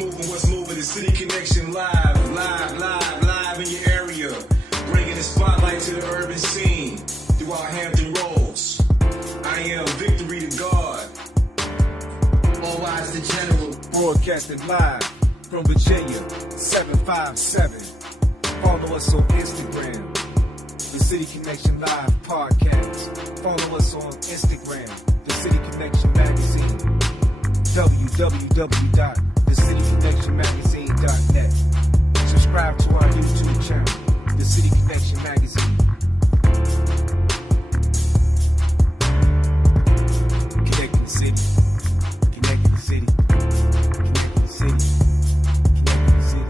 What's moving? The City Connection live in your area. Bringing the spotlight to the urban scene throughout Hampton Roads. I am Victory the God. All Eyes the General. Broadcasting live from Virginia, 757. Follow us on Instagram, The City Connection Live Podcast. Follow us on Instagram, The City Connection Magazine, www.thecityconnectionmagazine.net. Subscribe to our YouTube channel, The City Connection Magazine. Connecting the city. Connecting the city. Connecting the city. Connecting the city.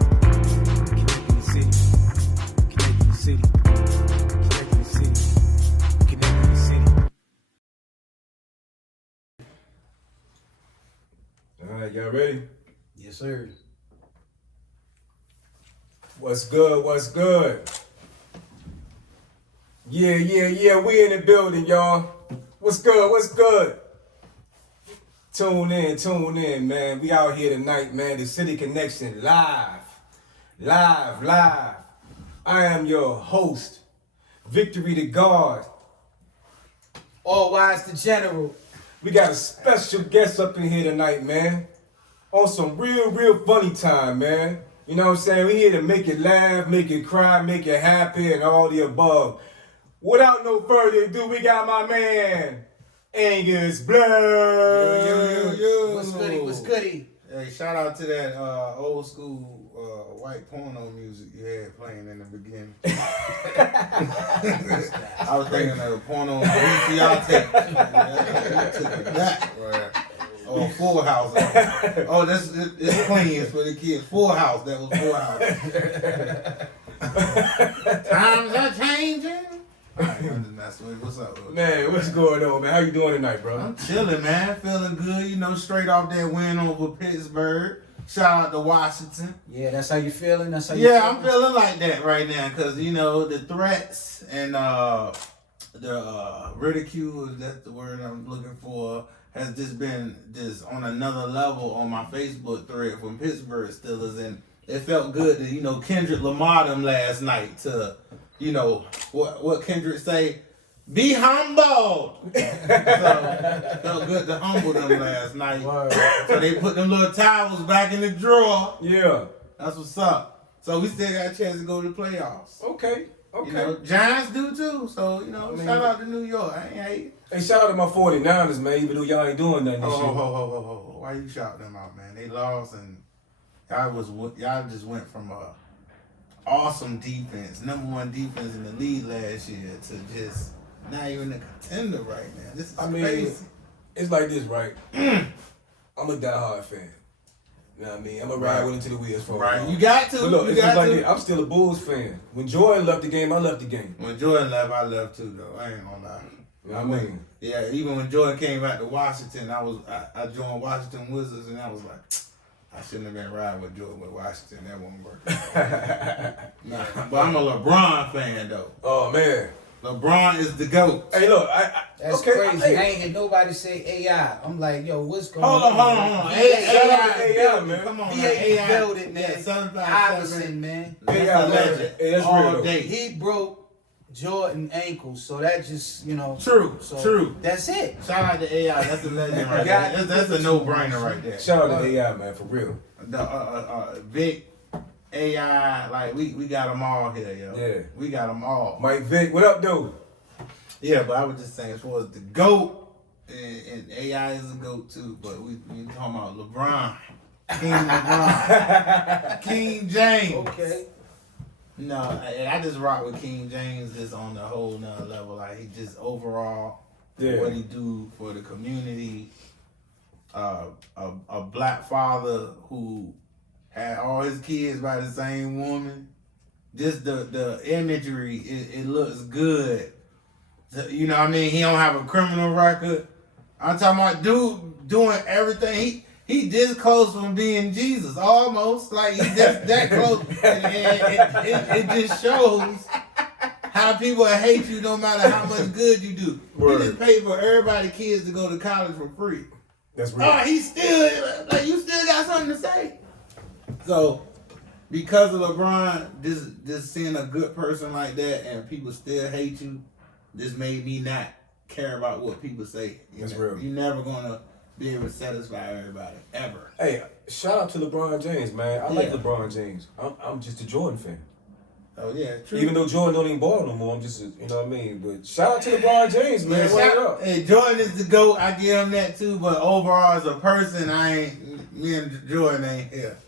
Connecting the city. Connecting the city. Connecting the city. Connecting the city. All right, y'all ready? Yes, sir. What's good? What's good? Yeah. We in the building, y'all. What's good? What's good? Tune in, man. We out here tonight, man. The City Connection live. I am your host, Victory the God. All Eyes the General. We got a special guest up in here tonight, man. On some real funny time, man. You know what I'm saying? We here to make it laugh, make it cry, make it happy, and all the above. Without no further ado, we got my man, Angus. Yo. What's goody? Hey, shout out to that old school white porno music you had playing in the beginning. I was thinking of porno VCR tape. That, right. Oh, Full House. Oh, it's clean. It's for the kids. Full House. That was Full House. Times are changing. What's up? Man, what's going on, man? How you doing tonight, bro? I'm chilling, man. Feeling good. You know, straight off that win over Pittsburgh. Shout out to Washington. Yeah, that's how you feeling? I'm feeling like that right now because, you know, the threats and the ridicule, that's the word I'm looking for, has just been just on another level on my Facebook thread from Pittsburgh Steelers. And it felt good to, you know, Kendrick Lamar them last night to, you know, what Kendrick say, be humbled. So it felt good to humble them last night. Wow. So they put them little towels back in the drawer. Yeah. That's what's up. So we still got a chance to go to the playoffs. Okay. You know, Giants do too. So, you know, shout out to New York. I ain't hate. Hey, shout out to my 49ers, man, even though y'all ain't doing nothing this year. Ho. Why you shouting them out, man? They lost and y'all just went from a awesome defense, #1 defense in the league last year to just now you're in the contender right now. This is crazy. It's like this, right? I'm a diehard fan. You know what I mean? I'm going to ride with him till the wheels fall. Right. You got to. But look, it's just like this. I'm still a Bulls fan. When Jordan left the game, I left the game. When Jordan left, I left too, though. I ain't gonna lie. You know what I mean? Yeah, even when Jordan came back to Washington, I joined Washington Wizards, and I was like, I shouldn't have been riding with Jordan with Washington. That won't work. Nah, but I'm a LeBron fan, though. Oh, man. LeBron is the GOAT. Hey, look. That's crazy. I ain't hear nobody say AI. I'm like, yo, what's going on? Hold on. Shout out to AI, man. Come on, AI building, man. Yeah, Iverson, man. AI, legend. Hey, that's All real. day. He broke Jordan ankles, so that just, you know. True. That's it. Shout out to AI. That's a legend right there. That's a no-brainer right there. Shout out to AI, man, for real. The Vic, AI, like we got them all here, yo. Yeah. We got them all. Mike Vick, what up, dude? Yeah, but I was just saying, as far as the GOAT, and AI is a GOAT too, but we talking about LeBron. King LeBron. King James. Okay. No, I just rock with King James just on the whole nother level. Like, he just overall, what he do for the community. A black father who had all his kids by the same woman. Just the imagery, it looks good. You know what I mean? He don't have a criminal record. I'm talking about dude doing everything. He this close from being Jesus, almost. Like, he just that close. And it just shows how people hate you no matter how much good you do. Word. He just paid for everybody's kids to go to college for free. That's real. Oh, he still, like, you still got something to say. So because of LeBron, this seeing a good person like that and people still hate you, this made me not care about what people say. That's real. You're never gonna be able to satisfy everybody ever. Hey, shout out to LeBron James, man. I like LeBron James. I'm just a Jordan fan. Oh yeah, true. Even though Jordan don't even ball no more, I'm just, you know what I mean? But shout out to LeBron James, man. Word up. Hey, Jordan is the GOAT. I give him that too. But overall, as a person, me and Jordan ain't here.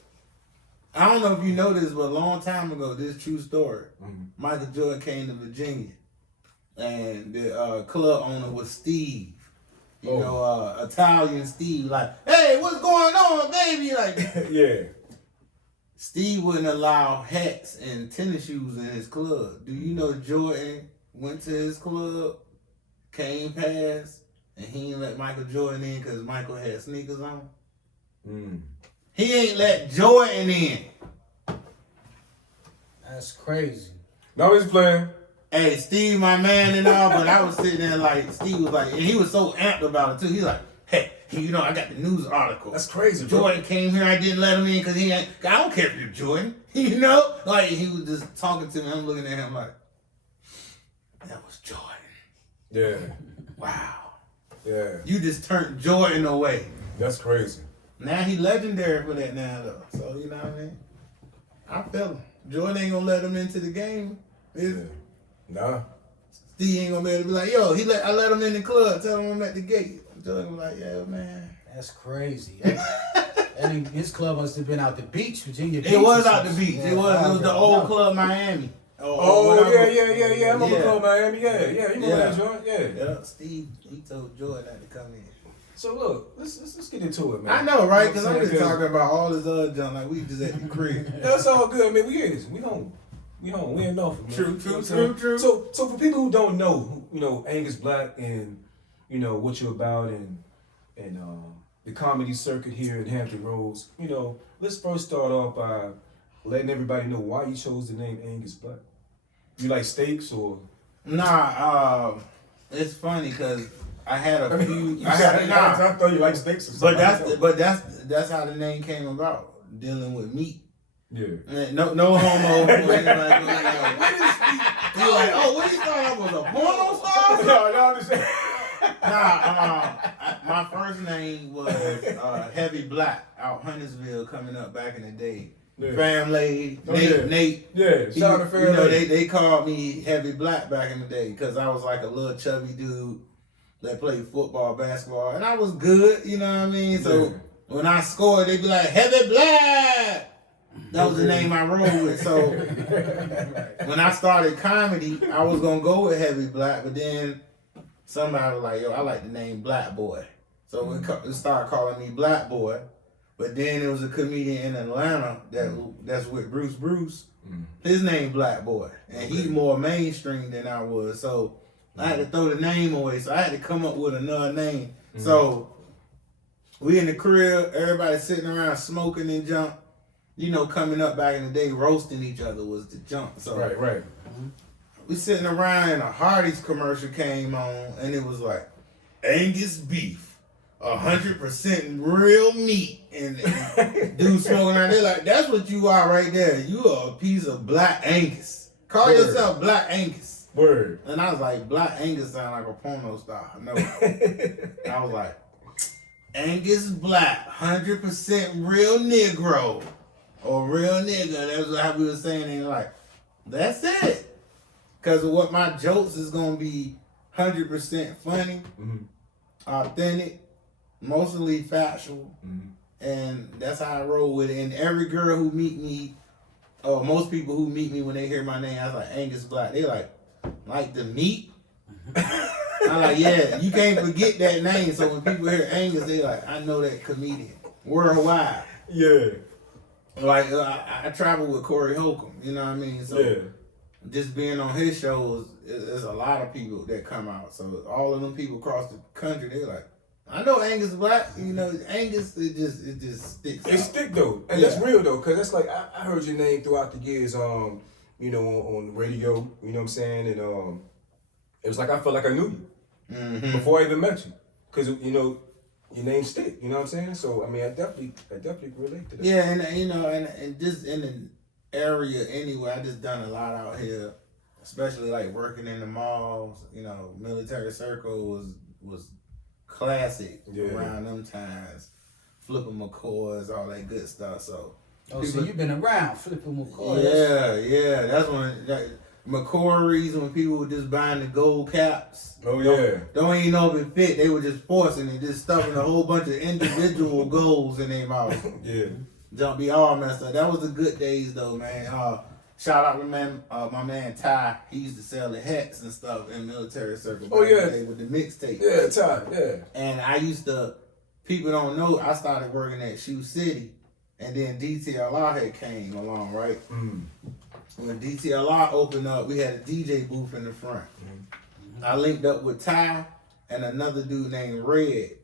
I don't know if you know this, but a long time ago, this true story. Mm-hmm. Michael Jordan came to Virginia, and the club owner was Steve. You know, Italian Steve. Like, hey, what's going on, baby? Like, Yeah. Steve wouldn't allow hats and tennis shoes in his club. Do you know Jordan went to his club, came past, and he didn't let Michael Jordan in because Michael had sneakers on? He ain't let Jordan in. That's crazy. No, he's playing. Hey, Steve, my man and all, but I was sitting there like, Steve was like, and he was so amped about it too. He's like, hey, you know, I got the news article. That's crazy, bro. Jordan came here, I didn't let him in because he ain't, I don't care if you're Jordan. You know? Like, he was just talking to me. I'm looking at him like, that was Jordan. Yeah. Wow. Yeah. You just turned Jordan away. That's crazy. Now he legendary for that now, though. So, you know what I mean? I feel him. Jordan ain't gonna let him into the game. Is it? Nah. Steve ain't gonna be able to be like, yo, I let him in the club, tell him I'm at the gate. Jordan was like, yeah, man. That's crazy. And his club must have been out the beach, Virginia Beach. It was out the beach. Yeah, It was the old club Miami. Oh, yeah. I'm gonna call Miami. Yeah. You remember that joint? Yeah. Yeah. Steve, he told Jordan not to come in. So look, let's get into it, man. I know, right? Because I'm just saying? talking about all this other junk. Like, we just at the crib. That's all good. I mean, we home. We in Norfolk, man. True. So for people who don't know, you know, Angus Black and, you know, what you're about and the comedy circuit here in Hampton Roads, you know, let's first start off by letting everybody know why you chose the name Angus Black. You like steaks or? Nah, it's funny because I had a few. I thought you like steaks or something. But that's how the name came about. Dealing with meat. Yeah. No homo. He was like, oh, what you thought I was a porno star? No, I understand. My first name was Heavy Black out Huntersville coming up back in the day. Yeah. Family, Nate. Yeah, shout out to Family. You know, they called me Heavy Black back in the day because I was like a little chubby dude that played football, basketball, and I was good, you know what I mean? So when I scored, they'd be like, Heavy Black! That was the name I rolled with. So when I started comedy, I was going to go with Heavy Black, but then somebody was like, yo, I like the name Black Boy. So it started calling me Black Boy. But then there was a comedian in Atlanta that's with Bruce. His name Black Boy. And he's more mainstream than I was. So I had to throw the name away. So I had to come up with another name. So we in the crib, everybody sitting around smoking and junk. You know, coming up back in the day, roasting each other was the junk. So right. We sitting around and a Hardee's commercial came on and it was like, Angus beef, 100% real meat. And dudes smoking out there like, that's what you are right there. You are a piece of Black Angus. Call yourself Black Angus. Word. And I was like, Black Angus sound like a porno star. No. I was like, Angus Black, 100% real Negro. Or real nigga. That's how we were saying. And like, that's it. Because what my jokes is going to be 100% funny, authentic, mostly factual. And that's how I roll with it. And every girl who meet me, or most people who meet me when they hear my name, I was like, Angus Black. They like the meat? I'm like, yeah, you can't forget that name. So when people hear Angus, they like, I know that comedian. Worldwide. Yeah. Like, I travel with Corey Holcomb, you know what I mean? So just being on his shows, there's a lot of people that come out. So all of them people across the country, they're like, I know Angus Black, you know, Angus, it just sticks out. It stick though, and that's real though, cause that's like I heard your name throughout the years, you know, on the radio, you know what I'm saying, and it was like I felt like I knew you before I even met you, cause you know, your name stick. You know what I'm saying? So I mean, I definitely relate to that. Yeah, and you know, and just in the area anyway, I just done a lot out here, especially like working in the malls. You know, Military Circle was classic around them times. Flipping McCoys, all that good stuff. So. So you've been around flipping McCoy. Yeah. That's when McCory's, when people were just buying the gold caps. Oh yeah. Don't even know if it fit. They were just forcing it, just stuffing a whole bunch of individual golds in their mouth. Yeah. Don't be all messed up. That was the good days though, man. Shout out to my man Ty. He used to sell the hats and stuff in Military Circle. Oh yeah. With the mixtape. Yeah, Ty. Yeah. And I used to. People don't know. I started working at Shoe City. And then DTLR had came along, right? Mm. When DTLR opened up, we had a DJ booth in the front. Mm. I linked up with Ty and another dude named Red.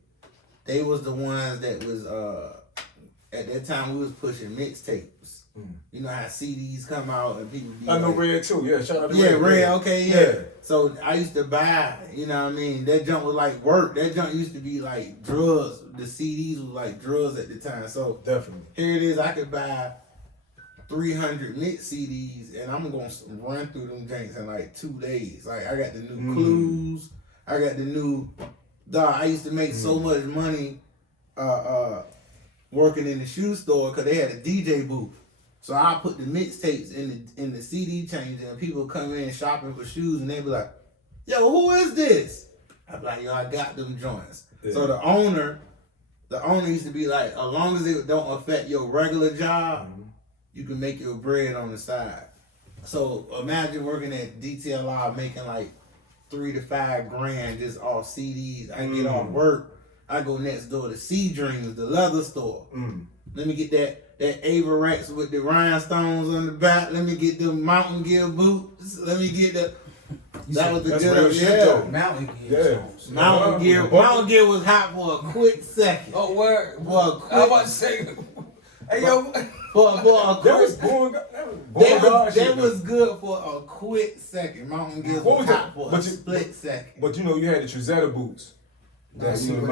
They was the ones that was, at that time we was pushing mixtapes. Mm. You know how CDs come out and people be I know Red too, yeah. Shout out to Red. Red, okay, yeah. So I used to buy, you know what I mean? That junk was like work. That junk used to be like drugs. The CDs was like drugs at the time. So definitely. Here it is, I could buy 300 mix CDs and I'm going to run through them drinks in like 2 days. Like I got the new Clues. I got the new, I used to make so much money working in the shoe store because they had a DJ booth. So I put the mixtapes in the CD changer and people come in shopping for shoes and they be like, yo, who is this? I be like, yo, I got them joints. Yeah. So the owner used to be like, as long as it don't affect your regular job, you can make your bread on the side. So imagine working at DTLR making like $3 to $5 grand just off CDs. I get off work, I go next door to C Dreams, the leather store. Let me get that Avirex with the rhinestones on the back. Let me get them Mountain Gear boots. Let me get the. That was the good. Mountain Gear. Yeah. Mountain Gear was hot for a quick second. Oh, word. I was about to say. Hey yo. For a quick. That was good for a quick second. Mountain Gear was hot for a split second. But you know you had the Trezetta boots. That, you know,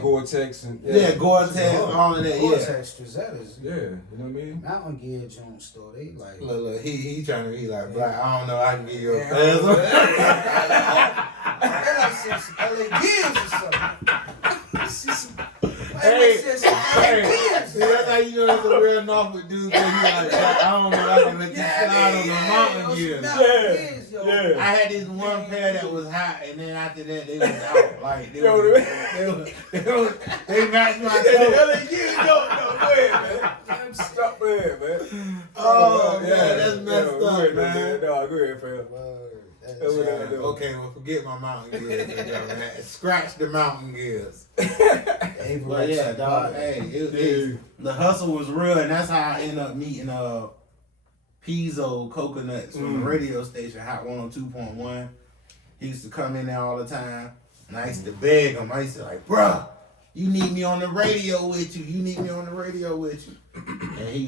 Gore-Tex, and Gore-Tex, all of that, Gore-Tex, Trezettas. Yeah, you know what I mean? Mountain Gear Jones store, they like. Look, he trying to be like, Black, I don't know, I can give you a pass. They like some LA Gears or something. Hey, see, that's how you know that's a real Norfolk dude. Cause he like, I don't know, I can let you slide on the Mountain Gear. Yeah. I had this one pair that was hot, and then after that they was out. Like they matched my coat. Go ahead, man. Stop there, man. Oh, man, that's messed up, man. No, go ahead, fam. Okay, well, forget my Mountain Gears, man. Scratch the Mountain Gears. But yeah, dog. Hey, the hustle was real, and that's how I ended up meeting Pizzo Coconuts from the radio station, Hot 102.1. He used to come in there all the time, and I used to beg him. I used to like, bruh, you need me on the radio with you. You need me on the radio with you. And he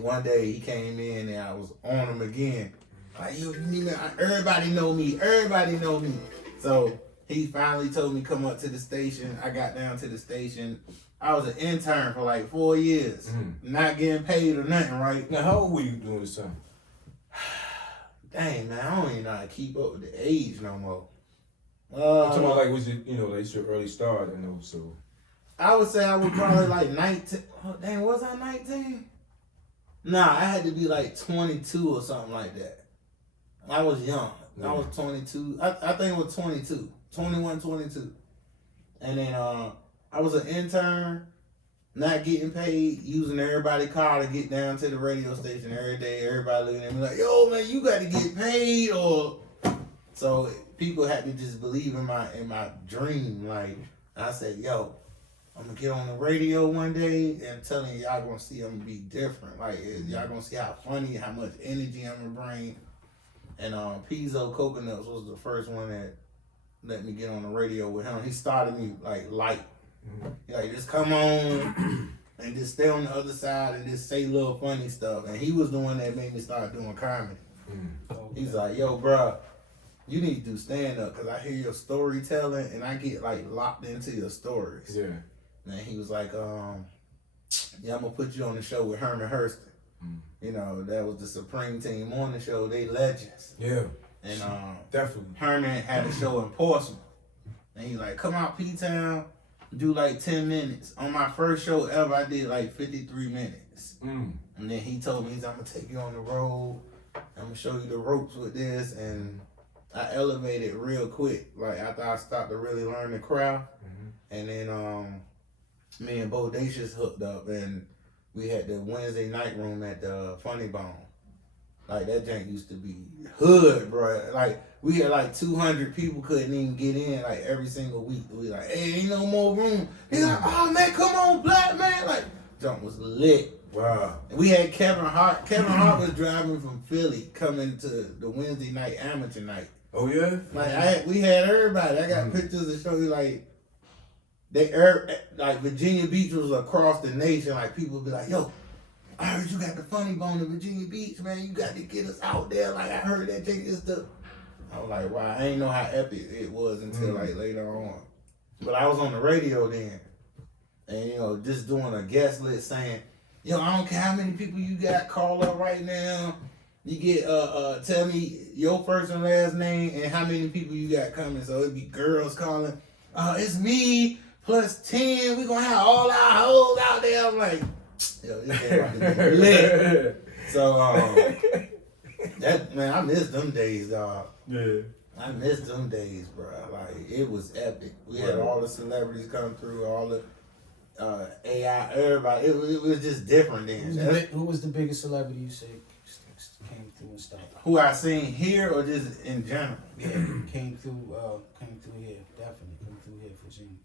one day he came in and I was on him again. Like, yo, you need me. Everybody know me. Everybody know me. So he finally told me come up to the station. I got down to the station. I was an intern for like 4 years, not getting paid or nothing, right? Now, how old were you doing this time? Dang, man, I don't even know how to keep up with the age no more. I'm talking about like, was it, like your early start, so. I would say I was probably like 19. Oh, dang, was I 19? Nah, I had to be like 22 or something like that. I was young. Yeah. I was 22. I think it was 22. 21, 22. And then I was an intern, not getting paid, using everybody's car to get down to the radio station every day. Everybody looking at me like, yo, man, you got to get paid. So people had to just believe in my dream. Like, I said, yo, I'm going to get on the radio one day and I'm telling y'all going to see I'm going to be different. Like, y'all going to see how funny, how much energy I'm going to bring. And Pizzo Coconuts was the first one that let me get on the radio with him. He started me like light. Like, just come on and just stay on the other side and just say little funny stuff. And he was the one that made me start doing comedy. He's like, yo, bro, you need to do stand up because I hear your storytelling and I get like locked into your stories. Yeah. And he was like, yeah, I'm gonna put you on the show with Herman Hurston. You know, that was the Supreme Team morning show. They legends. Yeah. And Definitely. Herman had a show in Portsmouth. And he like, come out P-Town, do like 10 minutes. On my first show ever, I did like 53 minutes. And then he told me, I'm gonna take you on the road. I'm gonna show you the ropes with this. And I elevated real quick. Like after I started to really learn the craft. And then me and Bodacious hooked up and we had the Wednesday night room at the Funny Bone. Like that jank used to be hood, bro. Like we had like 200 people couldn't even get in like every single week. We like, hey, ain't no more room. He's like, oh man, come on, black man. Like junk was lit. Wow. And we had Kevin Hart. Kevin Hart was driving from Philly coming to the Wednesday night amateur night. Oh yeah. Like we had everybody. I got pictures to show you like. Like Virginia Beach was across the nation. Like people would be like, "Yo, I heard you got the Funny Bone in Virginia Beach, man. You got to get us out there." Like I heard that thing is the. I was like, "Wow, I ain't know how epic it was until like later on." But I was on the radio then, and you know, just doing a guest list saying, "Yo, I don't care how many people you got. Call up right now. You get tell me your first and last name and how many people you got coming." So it'd be girls calling. It's me. Plus 10, we gonna have all our hoes out there. I'm like, yo, this ain't about to be lit. So, that man, I miss them days, dog. Yeah. I miss them days, bro. Like, it was epic. We had all the celebrities come through, all the AI, everybody. It was just different then. Who was the biggest celebrity you say came through and stuff? Who I seen here or just in general? Yeah, came through here, definitely came through here, Virginia.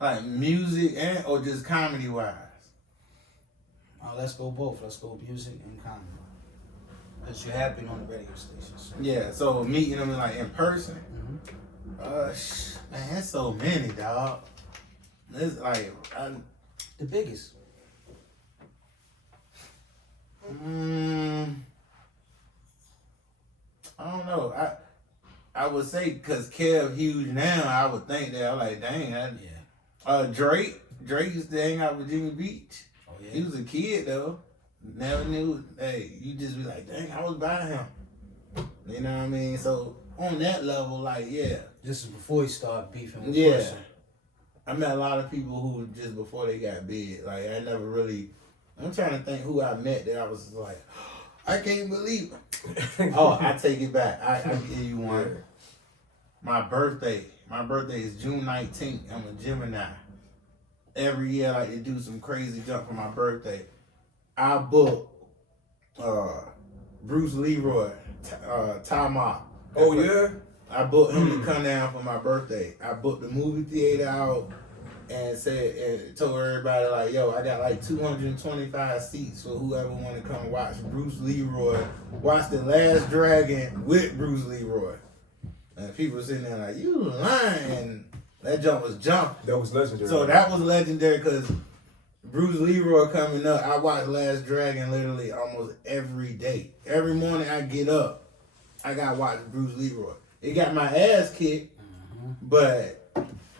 Like music and or just comedy wise? Let's go both. Let's go music and comedy. Because you have been on the radio stations. Yeah, so meeting them like in person. Man, that's so many, dog. It's like the biggest. I don't know. I would say because Kev huge now, I would think that I'm like, dang, Drake used to hang out Virginia Beach. Oh yeah. He was a kid though. Never knew. Hey, you just be like, dang, I was by him. You know what I mean? So on that level, like, yeah. This is before he started beefing with Yeah. I met a lot of people who just before they got big. Like I never really. I'm trying to think who I met that I was like, I can't believe it. Oh, I take it back. I give you one. My birthday. My birthday is June 19th. I'm a Gemini. Every year I like to do some crazy jump for my birthday. I booked Bruce Leroy, Tom Ock. Oh yeah? I booked him to come down for my birthday. I booked the movie theater out and told everybody like, yo, I got like 225 seats for whoever want to come watch Bruce Leroy, watch The Last Dragon with Bruce Leroy. And people were sitting there like, you lying. That jump was jumping. That was legendary. So that was legendary because Bruce Leroy coming up, I watch Last Dragon literally almost every day. Every morning I get up, I got to watch Bruce Leroy. It got my ass kicked, but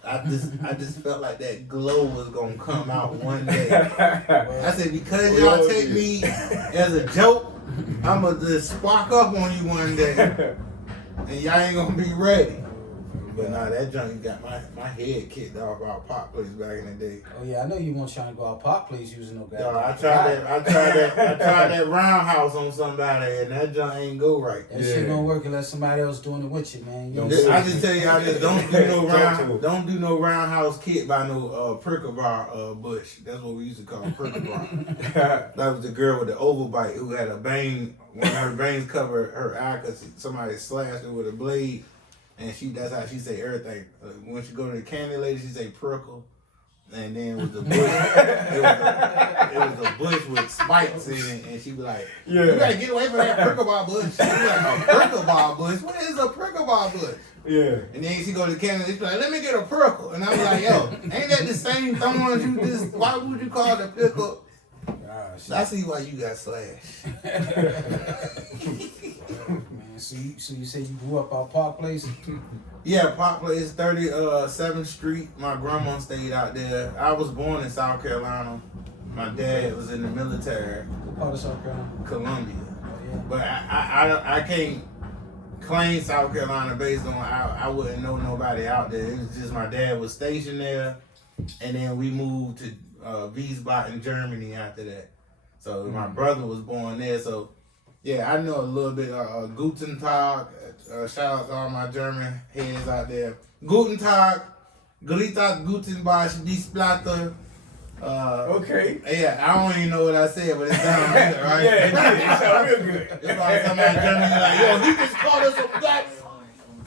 I just felt like that glow was going to come out one day. I said, because y'all take me as a joke, I'm going to just spark up on you one day, and y'all ain't going to be ready. But nah, that junk got my head kicked off our pop place back in the day. Oh yeah, I know you weren't trying to go out pop place using no goddamn. I tried that roundhouse on somebody and that junk ain't go right. That shit don't work unless somebody else doing it with you, man. I just tell y'all this, don't do no roundhouse kick by no prickle bar bush. That's what we used to call prickle bar. That was the girl with the oval bite who had a bang, one of her bangs covered her eye because somebody slashed her with a blade. And that's how she say everything. When she go to the candy lady, she say prickle. And then with the bush, it was a bush with spikes in it. And she be like, you gotta get away from that prickle bar bush. She be like, a prickle bar bush? What is a prickle bar bush? Yeah. And then she go to the candy lady, she be like, let me get a prickle. And I was like, yo, ain't that the same thorns you just, why would you call it a pickle? I see why you got slashed. Man, So you say you grew up out Park Place? Yeah, Park Place, 37th Street. My grandma stayed out there. I was born in South Carolina. My dad was in the military, What part of South Carolina? Columbia. Oh, yeah. But I can't claim South Carolina based on I wouldn't know nobody out there. It was just my dad was stationed there, and then we moved to Wiesbaden, Germany after that. So my brother was born there. So yeah, I know a little bit of Guten Tag. Shout out to all my German heads out there. Guten Tag, Grüß Guten Bash, bis Platte. Okay. Yeah, I don't even know what I said, but it sounds good, right? Yeah, it did. It sounded real good. It's like somebody in Germany like, yo, he just called us a black.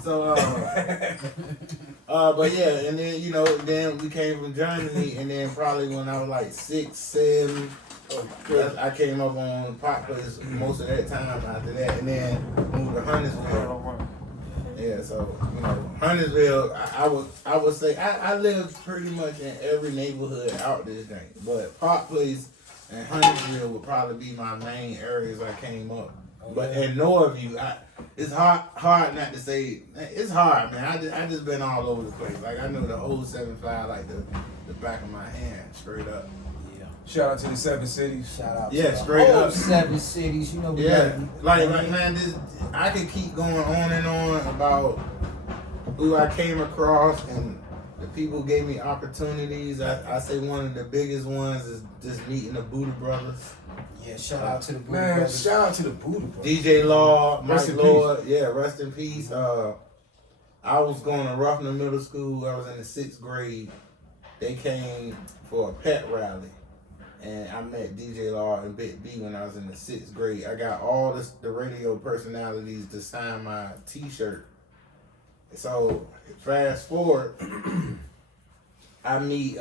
So, but yeah, and then, you know, then we came from Germany, and then probably when I was like 6, 7, I came up on Pop Place most of that time after that, and then moved to Huntersville. Yeah, so, you know, Huntersville, I would say, I lived pretty much in every neighborhood out this thing, but Park Place and Huntersville would probably be my main areas I came up. But in Northview, it's hard not to say, it's hard, man. I just been all over the place. Like, I know the whole 7-5 like the back of my hand, straight up. Yeah. Shout out to the 7 cities. Shout out Yeah, to straight the whole up. 7 cities. You know, we Yeah, love you. like man, I could keep going on and on about who I came across and the people who gave me opportunities. I say one of the biggest ones is just meeting the Buddha Brothers. Yeah, shout out to the Buddha Man, Brothers. shout out to the Buddha Brothers. DJ Law, Rest Mike in Lord, yeah, rest in peace. I was going to Ruffner Middle School. I was in the 6th grade. They came for a pet rally. And I met DJ Law and Big B when I was in the 6th grade. I got all the radio personalities to sign my t-shirt. So fast forward, I meet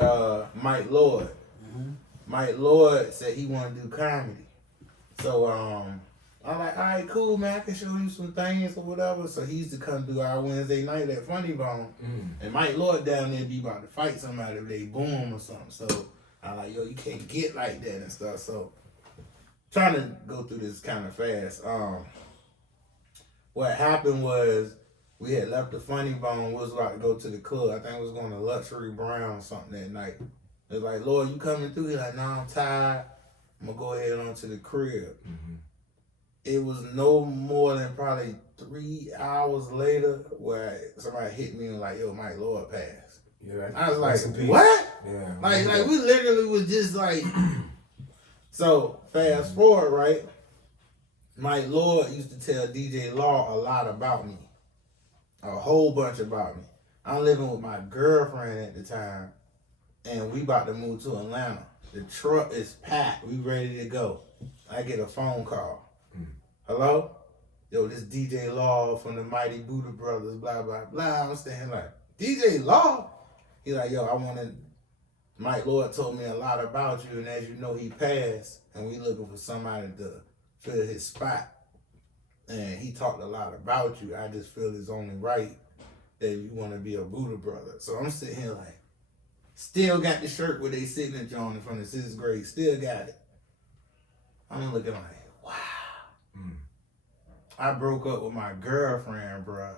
Mike Lord. Mm-hmm. Mike Lord said he wanted to do comedy. So I'm like, all right, cool, man. I can show you some things or whatever. So he used to come do our Wednesday night at Funny Bone. And Mike Lord down there be about to fight somebody if they boom or something. So I'm like, yo, you can't get like that and stuff. So trying to go through this kind of fast. What happened was we had left the Funny Bone. We was about to go to the club. I think we was going to Luxury Brown or something that night. It was like, Lord, you coming through? He's like, nah, I'm tired. I'm going to go ahead on to the crib. It was no more than probably 3 hours later where somebody hit me and like, yo, Mike Lord passed. Yeah, I was like, rest in peace. what? Yeah. Like we literally was just like, so fast forward, right? Mike Lord used to tell DJ Law a lot about me. A whole bunch about me. I'm living with my girlfriend at the time, and we about to move to Atlanta. The truck is packed. We ready to go. I get a phone call. Hello? Yo, this DJ Law from the Mighty Buddha Brothers, blah, blah, blah. I'm saying like, DJ Law? He's like, yo, Mike Lord told me a lot about you, and as you know, he passed, and we looking for somebody to fill his spot. And he talked a lot about you. I just feel it's only right that you want to be a Buddha brother. So I'm sitting here like, still got the shirt with their signature on it from the 6th grade. Still got it. I'm looking like, wow. I broke up with my girlfriend, bro.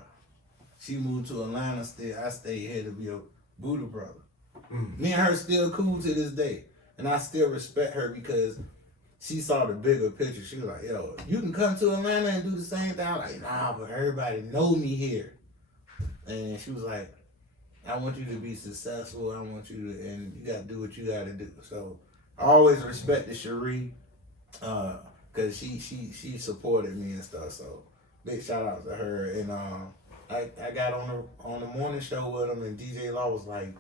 She moved to Atlanta still. I stayed here to be a Buddha brother. Me and her still cool to this day. And I still respect her because she saw the bigger picture. She was like, yo, you can come to Atlanta and do the same thing. I'm like, nah, but everybody know me here. And she was like, I want you to be successful. I want you to, and you got to do what you got to do. So I always respected Cherie because she supported me and stuff. So big shout out to her. And I got on the morning show with him, and DJ Law was like,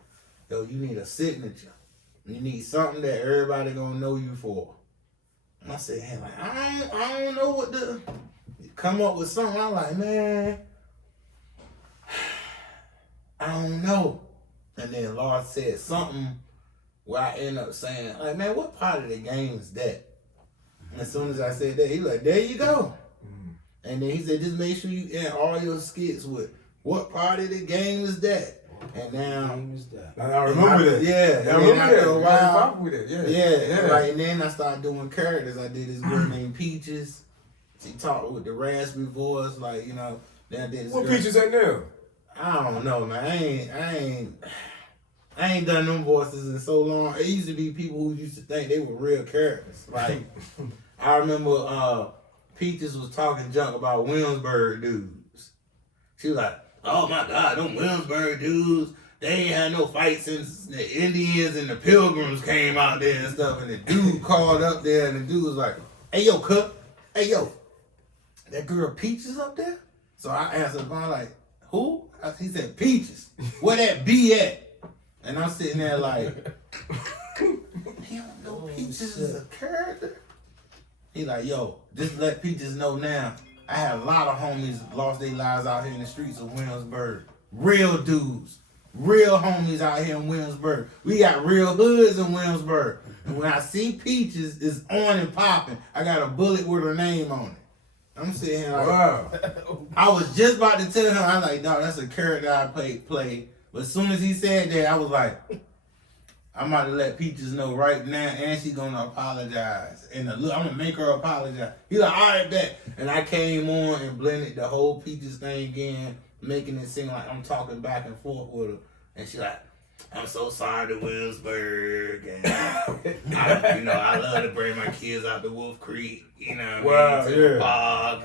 yo, you need a signature. You need something that everybody gonna know you for. And I said, hey, like, I don't know what to come up with something. I'm like, man, I don't know. And then Law said something where I ended up saying, like, man, what part of the game is that? And as soon as I said that, he was like, there you go. And then he said, just make sure you end all your skits with what part of the game is that? And now, I remember that. Yeah, I remember that. after a while, With it. yeah. Right. And then I started doing characters. I did this girl named Peaches. She talked with the raspy voice, like, you know. Then I did this What girl- Peaches at now? I don't know, man. I ain't done them voices in so long. It used to be people who used to think they were real characters. Like, I remember Peaches was talking junk about Williamsburg dudes. She was like, oh my God, them Williamsburg dudes, they ain't had no fight since the Indians and the Pilgrims came out there and stuff. And the dude called up there and the dude was like, hey, yo, Cook. Hey, yo, that girl Peaches up there? So I answered the phone like, who? He said, Peaches. Where that B at? And I'm sitting there like, he don't know Peaches is a character? He like, yo, just let Peaches know now. I had a lot of homies lost their lives out here in the streets of Williamsburg. Real dudes. Real homies out here in Williamsburg. We got real hoods in Williamsburg. And when I see Peaches, it's on and popping. I got a bullet with her name on it. I'm sitting here like, Wow. I was just about to tell him, I was like, dog, that's a character I play. But as soon as he said that, I was like, I'm about to let Peaches know right now, and she's gonna apologize. And look, I'm gonna make her apologize. He's like, all right, bet. And I came on and blended the whole Peaches thing again, making it seem like I'm talking back and forth with her. And she like, I'm so sorry to Williamsburg, and I love to bring my kids out to Wolf Creek, you know, Wow, to the park,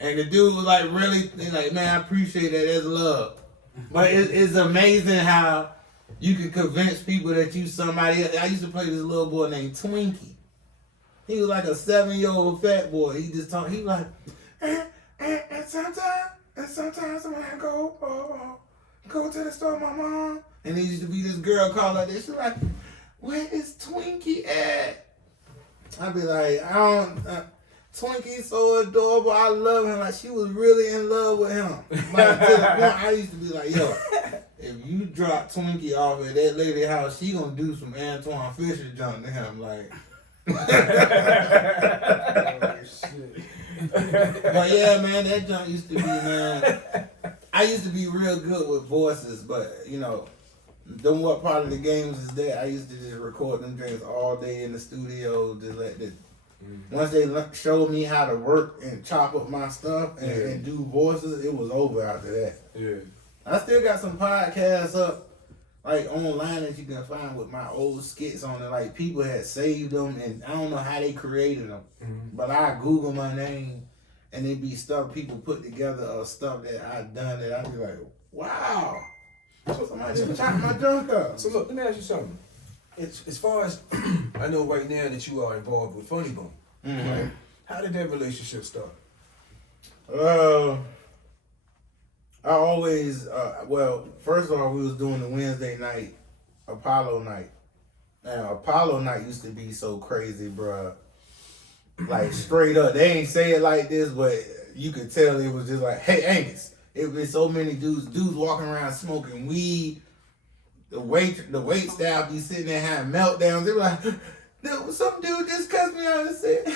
and the dude was like, really, he's like, man, I appreciate that, that's love. But it's amazing how you can convince people that you somebody else. I used to play this little boy named Twinkie. He was like a 7-year-old fat boy. He just talked. He was like, and sometimes when I go to the store, my mom, and there used to be this girl called like this. She's like, where is Twinkie at? I'd be like, I don't. Twinkie's so adorable. I love him. Like, she was really in love with him. Like, to the point I used to be like, yo, if you drop Twinkie off at that lady house, she gonna do some Antoine Fisher junk to him. Like, but yeah, man, that junk used to be, man. I used to be real good with voices, but, you know, then what part of the games is that? I used to just record them drinks all day in the studio, just let the once they showed me how to work and chop up my stuff and do voices, it was over after that. Yeah. I still got some podcasts up, like online that you can find with my old skits on it. Like people had saved them, and I don't know how they created them, but I Google my name, and it be stuff people put together or stuff that I done that I be like, wow, somebody just chopped my junk up. So look, let me ask you something. As far as I know right now that you are involved with Funny Bone, right? How did that relationship start? I always, well, first of all, we was doing the Wednesday night Apollo night. Now, Apollo night used to be so crazy, bruh. Like, straight up. They ain't say it like this, but you could tell it was just like, hey, Angus. It was so many dudes walking around smoking weed. The wait staff be sitting there having meltdowns. They were like, some dude just cussed me out and said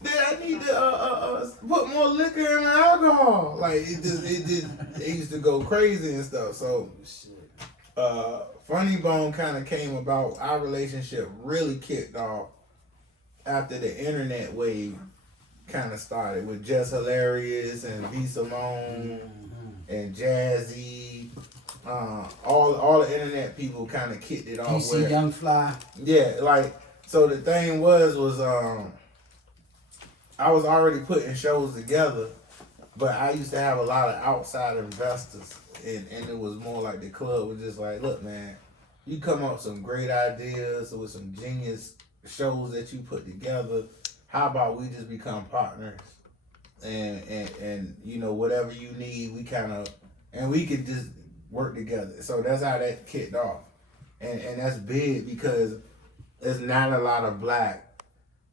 that I need to put more liquor in my alcohol. Like it used to go crazy and stuff. So Funny Bone kind of came about. Our relationship really kicked off after the internet wave kind of started with Just Hilarious and V Simone and Jazzy. All the internet people kind of kicked it off. DC Young Fly. Yeah, like, so the thing was I was already putting shows together, but I used to have a lot of outside investors, and it was more like the club was just like, look, man, you come up with some great ideas with some genius shows that you put together. How about we just become partners, and you know, whatever you need, we kind of, and we could just work together. So that's how that kicked off, and that's big because there's not a lot of black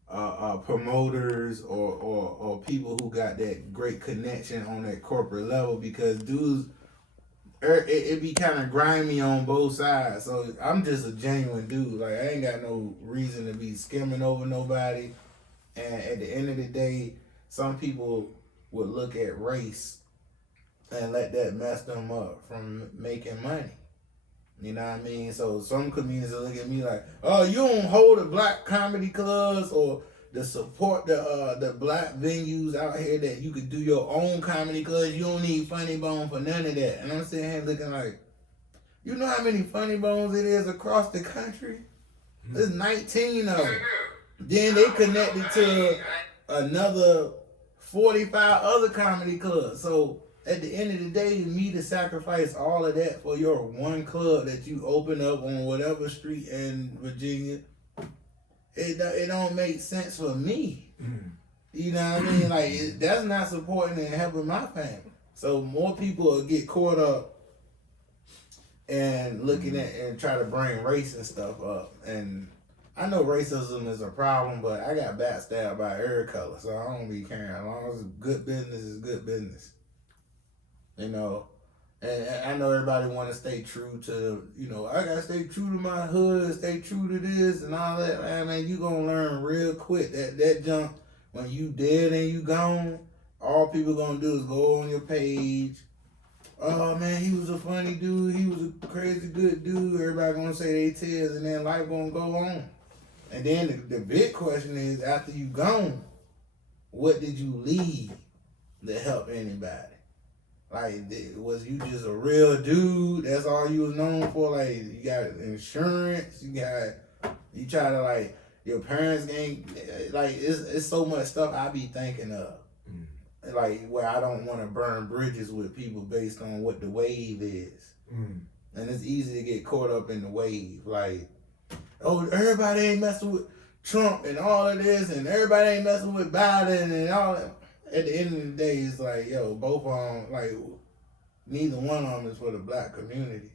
promoters or people who got that great connection on that corporate level, because dudes, it be kind of grimy on both sides. So I'm just a genuine dude. Like, I ain't got no reason to be skimming over nobody. And at the end of the day, some people would look at race and let that mess them up from making money. You know what I mean? So some comedians will look at me like, oh, you don't hold the black comedy clubs, or to support the black venues out here that you could do your own comedy clubs. You don't need Funny Bone for none of that. And I'm sitting here looking like, you know how many Funny Bones it is across the country? There's 19 of them. Then they connected to another 45 other comedy clubs. So at the end of the day, me to sacrifice all of that for your one club that you open up on whatever street in Virginia, it don't make sense for me. You know what I mean? Like, that's not supporting and helping my family. So more people will get caught up and looking at and try to bring race and stuff up. And I know racism is a problem, but I got backstabbed by every color, so I don't be caring. As long as good business is good business. You know, and I know everybody want to stay true to, you know, I got to stay true to my hood, stay true to this and all that. Man, you going to learn real quick that junk, when you dead and you gone, all people going to do is go on your page. Oh, man, he was a funny dude. He was a crazy good dude. Everybody going to say they tears, and then life going to go on. And then the big question is, after you gone, what did you leave to help anybody? Like, was you just a real dude? That's all you was known for? Like, you got insurance, you try to, like, your parents ain't, like, it's so much stuff I be thinking of. Like, where I don't want to burn bridges with people based on what the wave is. And it's easy to get caught up in the wave. Like, oh, everybody ain't messing with Trump and all of this, and everybody ain't messing with Biden and all that. At the end of the day, it's like, yo, both of them, like, neither one of them is for the black community.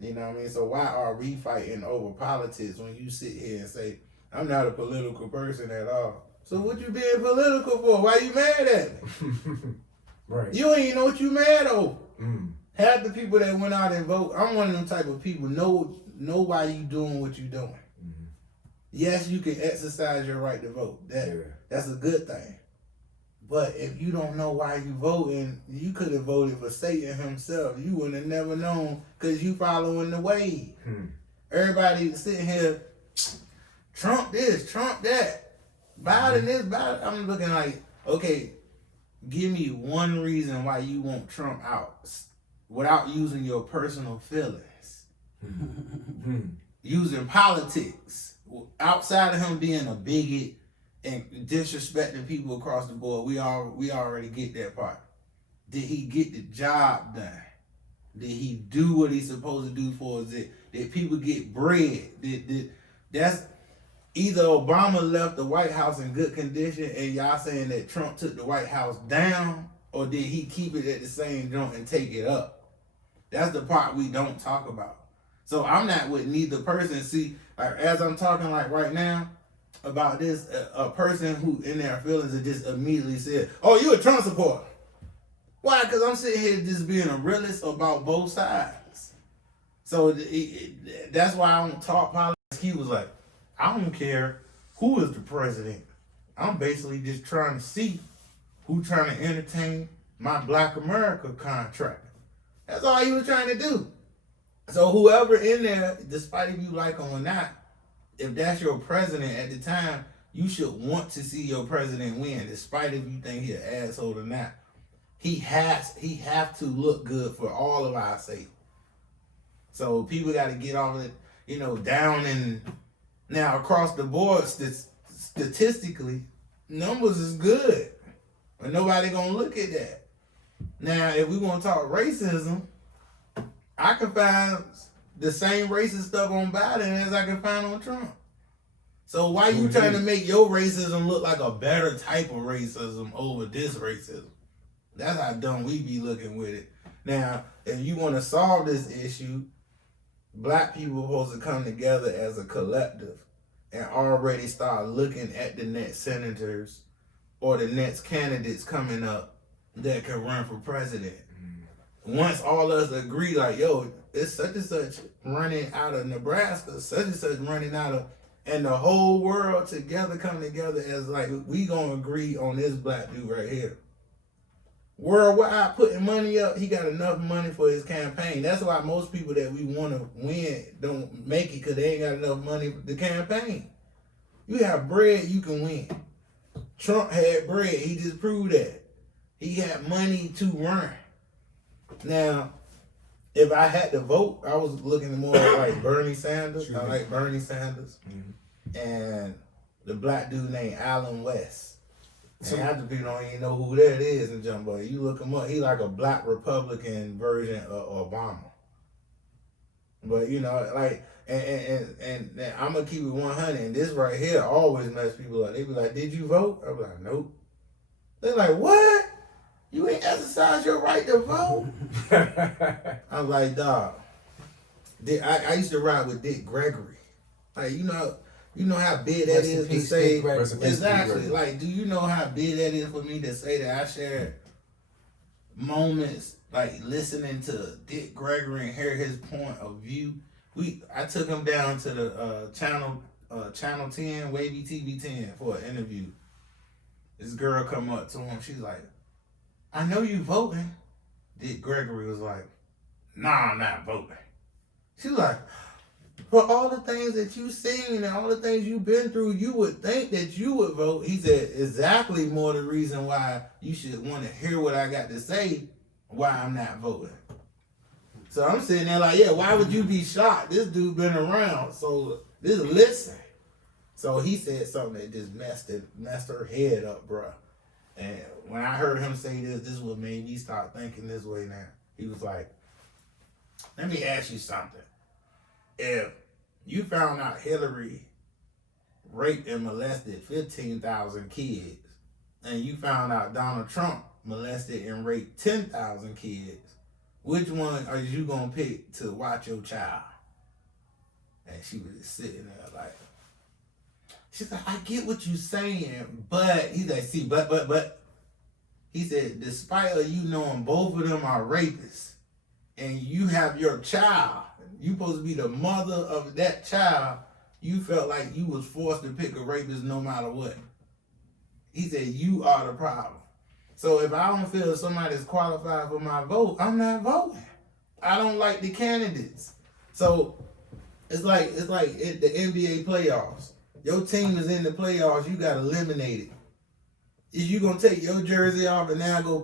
You know what I mean? So why are we fighting over politics when you sit here and say, I'm not a political person at all? So what you being political for? Why you mad at me? Right. You don't even know what you mad over. Half the people that went out and vote, I'm one of them type of people, know why you doing what you doing. Yes, you can exercise your right to vote. That's a good thing. But if you don't know why you voting, you could have voted for Satan himself. You would have never known because you following the wave. Everybody sitting here, Trump this, Trump that, Biden this, Biden. I'm looking like, okay, give me one reason why you want Trump out without using your personal feelings. Using politics. Outside of him being a bigot and disrespecting people across the board, we already get that part. Did he get the job done? Did he do what he's supposed to do for us? Did people get bread? That's either Obama left the White House in good condition and y'all saying that Trump took the White House down, or did he keep it at the same joint and take it up? That's the part we don't talk about. So I'm not with neither person. See, like, as I'm talking like right now about this, a person who in their feelings have just immediately said, oh, you a Trump supporter. Why? Because I'm sitting here just being a realist about both sides. So that's why I don't talk politics. He was like, I don't care who is the president. I'm basically just trying to see who trying to entertain my Black America contract. That's all he was trying to do. So whoever in there, despite if you like him or not, if that's your president at the time, you should want to see your president win, despite if you think he's an asshole or not. He have to look good for all of our sake. So people got to get all of it, down and now across the board, statistically, numbers is good, but nobody gonna look at that. Now, if we want to talk racism, I can find the same racist stuff on Biden as I can find on Trump. So why you trying to make your racism look like a better type of racism over this racism? That's how dumb we be looking with it. Now, if you want to solve this issue, black people are supposed to come together as a collective and already start looking at the next senators or the next candidates coming up that can run for president. Once all of us agree, like, yo, it's such and such running out of Nebraska, such and such running out of, and the whole world together come together as like, we gonna agree on this black dude right here. Worldwide putting money up, he got enough money for his campaign. That's why most people that we want to win don't make it, because they ain't got enough money for the campaign. You have bread, you can win. Trump had bread. He just proved that. He had money to run. Now, if I had to vote, I was looking more like Bernie Sanders. I like Bernie Sanders. And the black dude named Alan West. And half the people don't even know who that is in Jumbo. You look him up, he like a black Republican version of Obama. But you know, like, and I'm gonna keep it 100. And this right here always mess people up. They be like, "Did you vote?" I be like, "Nope." They're like, "What? You ain't exercised your right to vote?" I'm like, "Dog." I used to ride with Dick Gregory. Like, you know how big that is to say. Exactly. Like, do you know how big that is for me to say that I shared moments like listening to Dick Gregory and hear his point of view? I took him down to the channel 10, Wavy TV 10 for an interview. This girl come up to him. She's like, "I know you voting." Dick Gregory was like, "Nah, I'm not voting." She's like, "For all the things that you've seen and all the things you've been through, you would think that you would vote." He said, "Exactly more the reason why you should want to hear what I got to say, why I'm not voting." So I'm sitting there like, yeah, why would you be shocked? This dude been around, so just listen. So he said something that just messed her head up, bruh. And when I heard him say this is what made me start thinking this way now. He was like, "Let me ask you something. If you found out Hillary raped and molested 15,000 kids, and you found out Donald Trump molested and raped 10,000 kids, which one are you gonna pick to watch your child?" And she was just sitting there like, she's like, "I get what you're saying, but," he's like, "See, but," he said, "despite of you knowing both of them are rapists, and you have your child, you supposed to be the mother of that child, you felt like you was forced to pick a rapist no matter what." He said, "You are the problem. So if I don't feel somebody's qualified for my vote, I'm not voting. I don't like the candidates." So it's like the NBA playoffs. Your team is in the playoffs, you got eliminated. Is you gonna take your jersey off and now go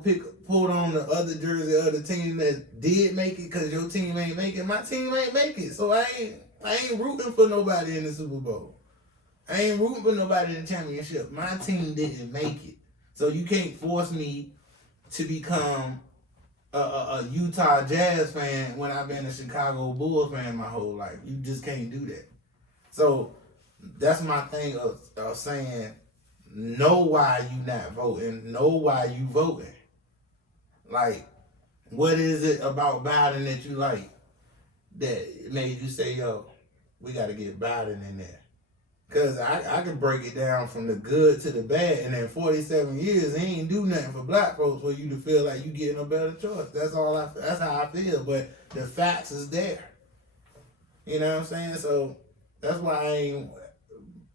pull on the other jersey of the team that did make it because your team ain't make it? My team ain't make it, so I ain't rooting for nobody in the Super Bowl. I ain't rooting for nobody in the championship. My team didn't make it, so you can't force me to become a Utah Jazz fan when I've been a Chicago Bulls fan my whole life. You just can't do that. So that's my thing of saying, know why you not voting, know why you voting. Like, what is it about Biden that you like that made you say, "Yo, we got to get Biden in there"? Because I can break it down from the good to the bad, and in 47 years, he ain't do nothing for black folks for you to feel like you getting a better choice. That's how I feel, but the facts is there. You know what I'm saying? So that's why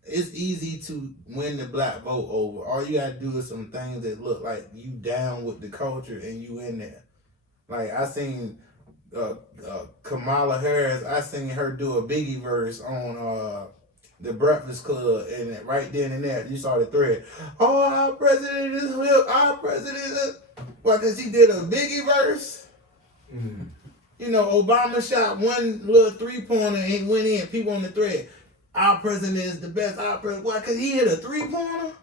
it's easy to win the black vote over. All you gotta do is some things that look like you down with the culture and you in there. Like, I seen Kamala Harris, I seen her do a Biggie verse on the Breakfast Club, and right then and there, you saw the thread. "Oh, our president is whipped, our president is..." Well, because he did a Biggie verse. Mm. You know, Obama shot one little 3-pointer and he went in, people on the thread, "Our president is the best, our president..." Why? Because he hit a 3-pointer?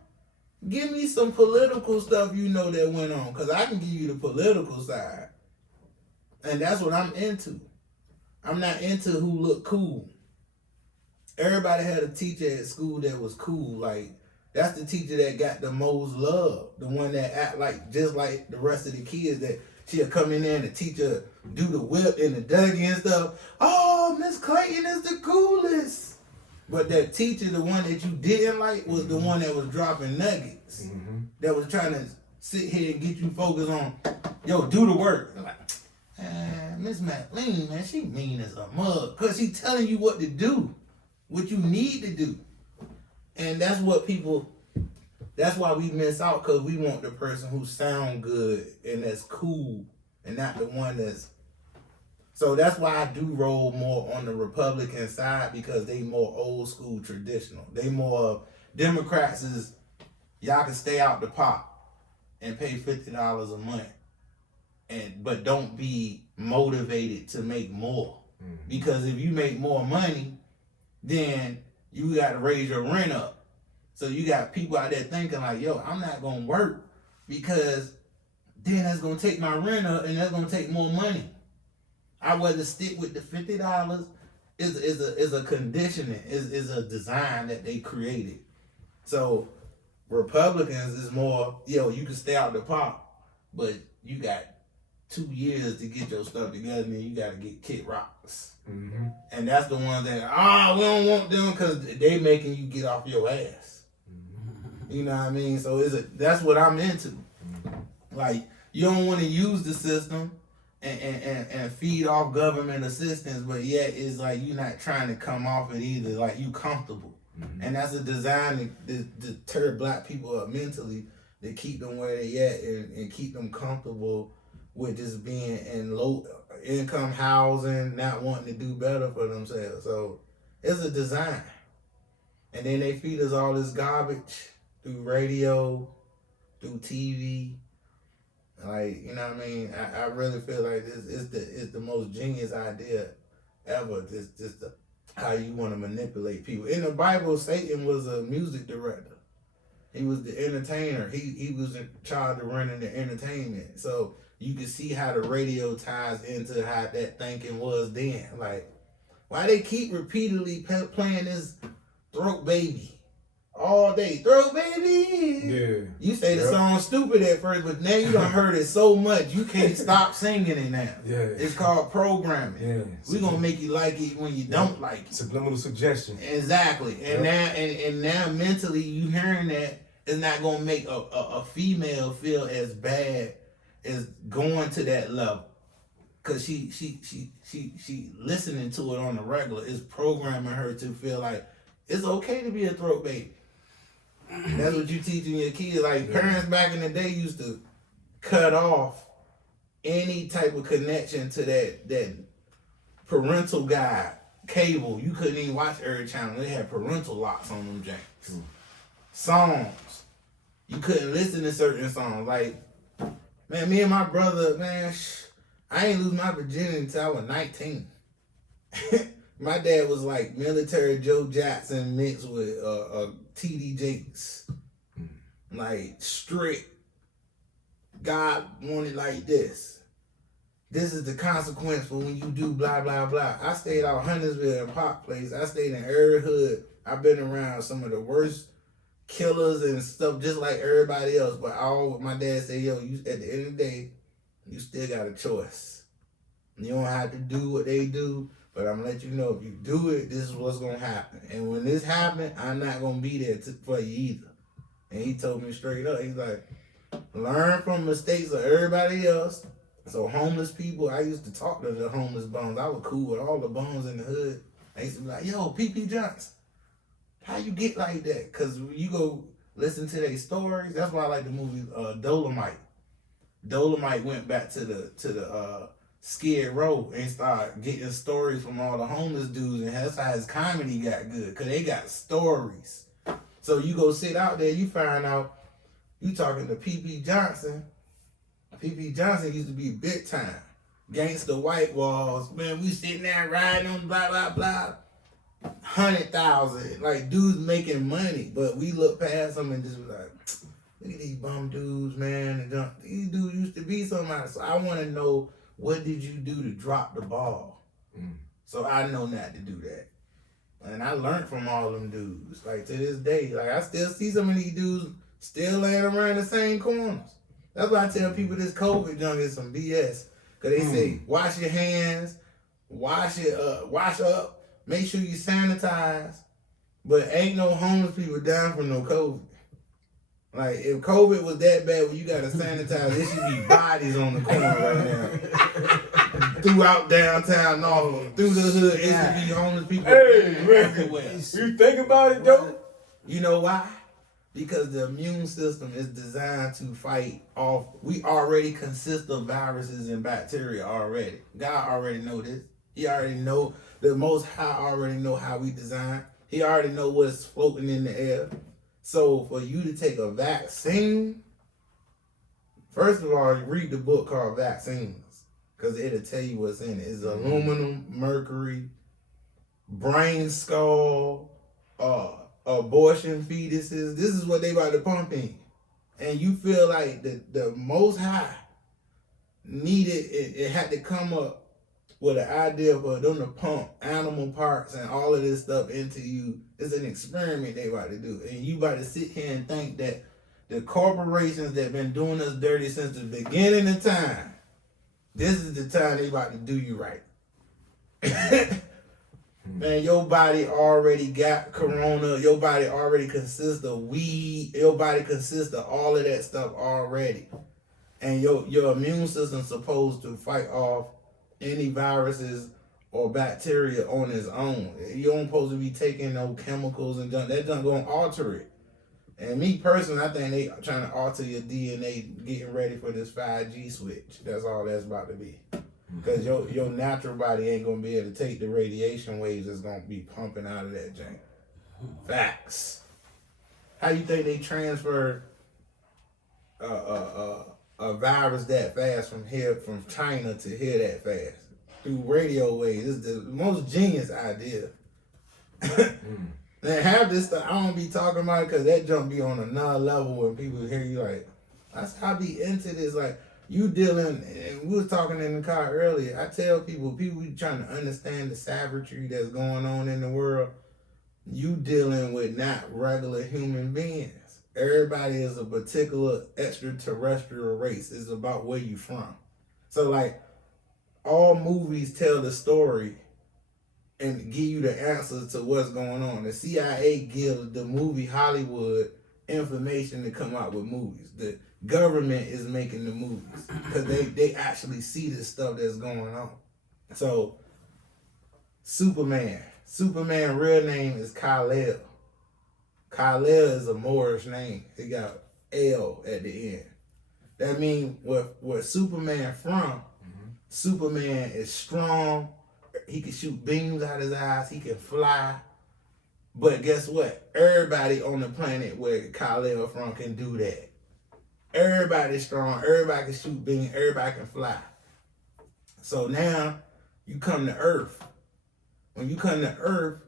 Give me some political stuff you know that went on, because I can give you the political side. And that's what I'm into. I'm not into who look cool. Everybody had a teacher at school that was cool. Like, that's the teacher that got the most love. The one that act like just like the rest of the kids, that she'll come in there and the teacher do the whip and the Dougie and stuff. "Oh, Miss Clayton is the coolest." But that teacher, the one that you didn't like, was the one that was dropping nuggets. Mm-hmm. That was trying to sit here and get you focused on, "Yo, do the work." Like, Miss McLean, man, she mean as a mug. Because she telling you what to do, what you need to do. And that's why we miss out, because we want the person who sound good and that's cool and not the one that's So that's why I do roll more on the Republican side, because they more old school traditional. They more Democrats is y'all can stay out the pot and pay $50 a month, but don't be motivated to make more. Because if you make more money, then you got to raise your rent up. So you got people out there thinking like, yo, I'm not gonna work because then that's gonna take my rent up and that's gonna take more money. I'd rather stick with the $50 is a conditioning, is a design that they created. So Republicans is more, yo, you can stay out the pot, but you got 2 years to get your stuff together, and then you got to get kick rocks. And that's the ones that, we don't want them because they making you get off your ass. You know what I mean? So that's what I'm into. Like, you don't want to use the system and feed off government assistance, but yet it's like you're not trying to come off it either. Like, you comfortable. And that's a design to deter black people up mentally, to keep them where they at and keep them comfortable with just being in low income housing, not wanting to do better for themselves. So it's a design. And then they feed us all this garbage through radio, through TV. Like, you know what I mean? I really feel like this is the most genius idea ever. Just how you want to manipulate people. In the Bible, Satan was a music director. He was the entertainer. He was in charge of running the entertainment. So you can see how the radio ties into how that thinking was then. Like, why they keep repeatedly playing this Throat Baby all day? Throat Baby! Yeah. You say the song stupid at first, but now you done heard it so much, you can't stop singing it now. Yeah. It's called programming. Yeah. We're going to make you like it when you don't like it. Subliminal suggestion. Exactly. And now mentally you hearing that is not going to make a female feel as bad as going to that level. Cause she listening to it on the regular is programming her to feel like it's okay to be a throat baby. That's what you teaching your kids. Like, parents back in the day used to cut off any type of connection to that parental guide cable. You couldn't even watch every channel. They had parental locks on them janks. Songs, you couldn't listen to certain songs. Like, man, me and my brother, man, I ain't lose my virginity until I was 19. My dad was like military Joe Jackson mixed with T.D. Jakes. Like, strict. God wanted like this. This is the consequence for when you do blah, blah, blah. I stayed out Huntersville and Pop Place. I stayed in every hood. I've been around some of the worst killers and stuff just like everybody else. But my dad said, yo, you at the end of the day, you still got a choice. You don't have to do what they do, but I'm gonna let you know if you do it, this is what's gonna happen. And when this happens, I'm not gonna be there for you either. And he told me straight up, he's like, learn from mistakes of everybody else. So homeless people, I used to talk to the homeless bums. I was cool with all the bums in the hood. I used to be like, yo, P.P. Johnson, how you get like that? Because you go listen to their stories. That's why I like the movie Dolomite. Dolomite went back to the Skid Row and started getting stories from all the homeless dudes, and that's how his comedy got good, because they got stories. So you go sit out there, you find out, you talking to P.P. Johnson. P.P. Johnson used to be big time. Gangsta white walls. Man, we sitting there riding on blah, blah, blah. 100,000. Like, dudes making money. But we look past them and just be like, look at these bum dudes, man. And these dudes used to be somebody. So I want to know, what did you do to drop the ball? So I know not to do that. And I learned from all them dudes. Like, to this day, like, I still see some of these dudes still laying around the same corners. That's why I tell people this COVID junk is some BS. Because they say, wash your hands, wash up, make sure you sanitize. But ain't no homeless people dying from no COVID. Like, if COVID was that bad where you got to sanitize, there should be bodies on the corner right now. Throughout downtown Norfolk, through the hood, it should be homeless people everywhere. You think about it, though? You know why? Because the immune system is designed to fight off. We already consist of viruses and bacteria already. God already know this. He already know, the Most High already know how we design. He already know what's floating in the air. So for you to take a vaccine, first of all, you read the book called Vaccines, because it'll tell you what's in it. It's aluminum, mercury, brain skull, abortion fetuses. This is what they about to pump in. And you feel like the Most High needed, it had to come up with an idea for them to pump animal parts and all of this stuff into you. It's an experiment they about to do. And you about to sit here and think that the corporations that been doing us dirty since the beginning of time, this is the time they about to do you right. Man, your body already got corona. Your body already consists of weed. Your body consists of all of that stuff already. And your immune system's supposed to fight off any viruses or bacteria on its own. You don't supposed to be taking no chemicals and junk. That junk gonna alter it. And me personally, I think they trying to alter your DNA, getting ready for this 5G switch. That's all that's about to be. Because your natural body ain't going to be able to take the radiation waves that's going to be pumping out of that jank. Facts. How you think they transfer a virus that fast from China to here that fast? Through radio waves. It's the most genius idea. And half this stuff, I don't be talking about it because that jump be on another level when people hear you like, I be into this, like, you dealing, and we was talking in the car earlier, I tell people be trying to understand the savagery that's going on in the world. You dealing with not regular human beings. Everybody is a particular extraterrestrial race. It's about where you from. So like, all movies tell the story and give you the answers to what's going on. The CIA gives the movie Hollywood information to come out with movies. The government is making the movies because they actually see the stuff that's going on. So Superman real name is Kal-El. Kal-El is a Moorish name. He got L at the end. That means where Superman from, Superman is strong. He can shoot beams out his eyes. He can fly. But guess what? Everybody on the planet where Kal-El from can do that. Everybody's strong. Everybody can shoot beams. Everybody can fly. So now you come to Earth. When you come to Earth,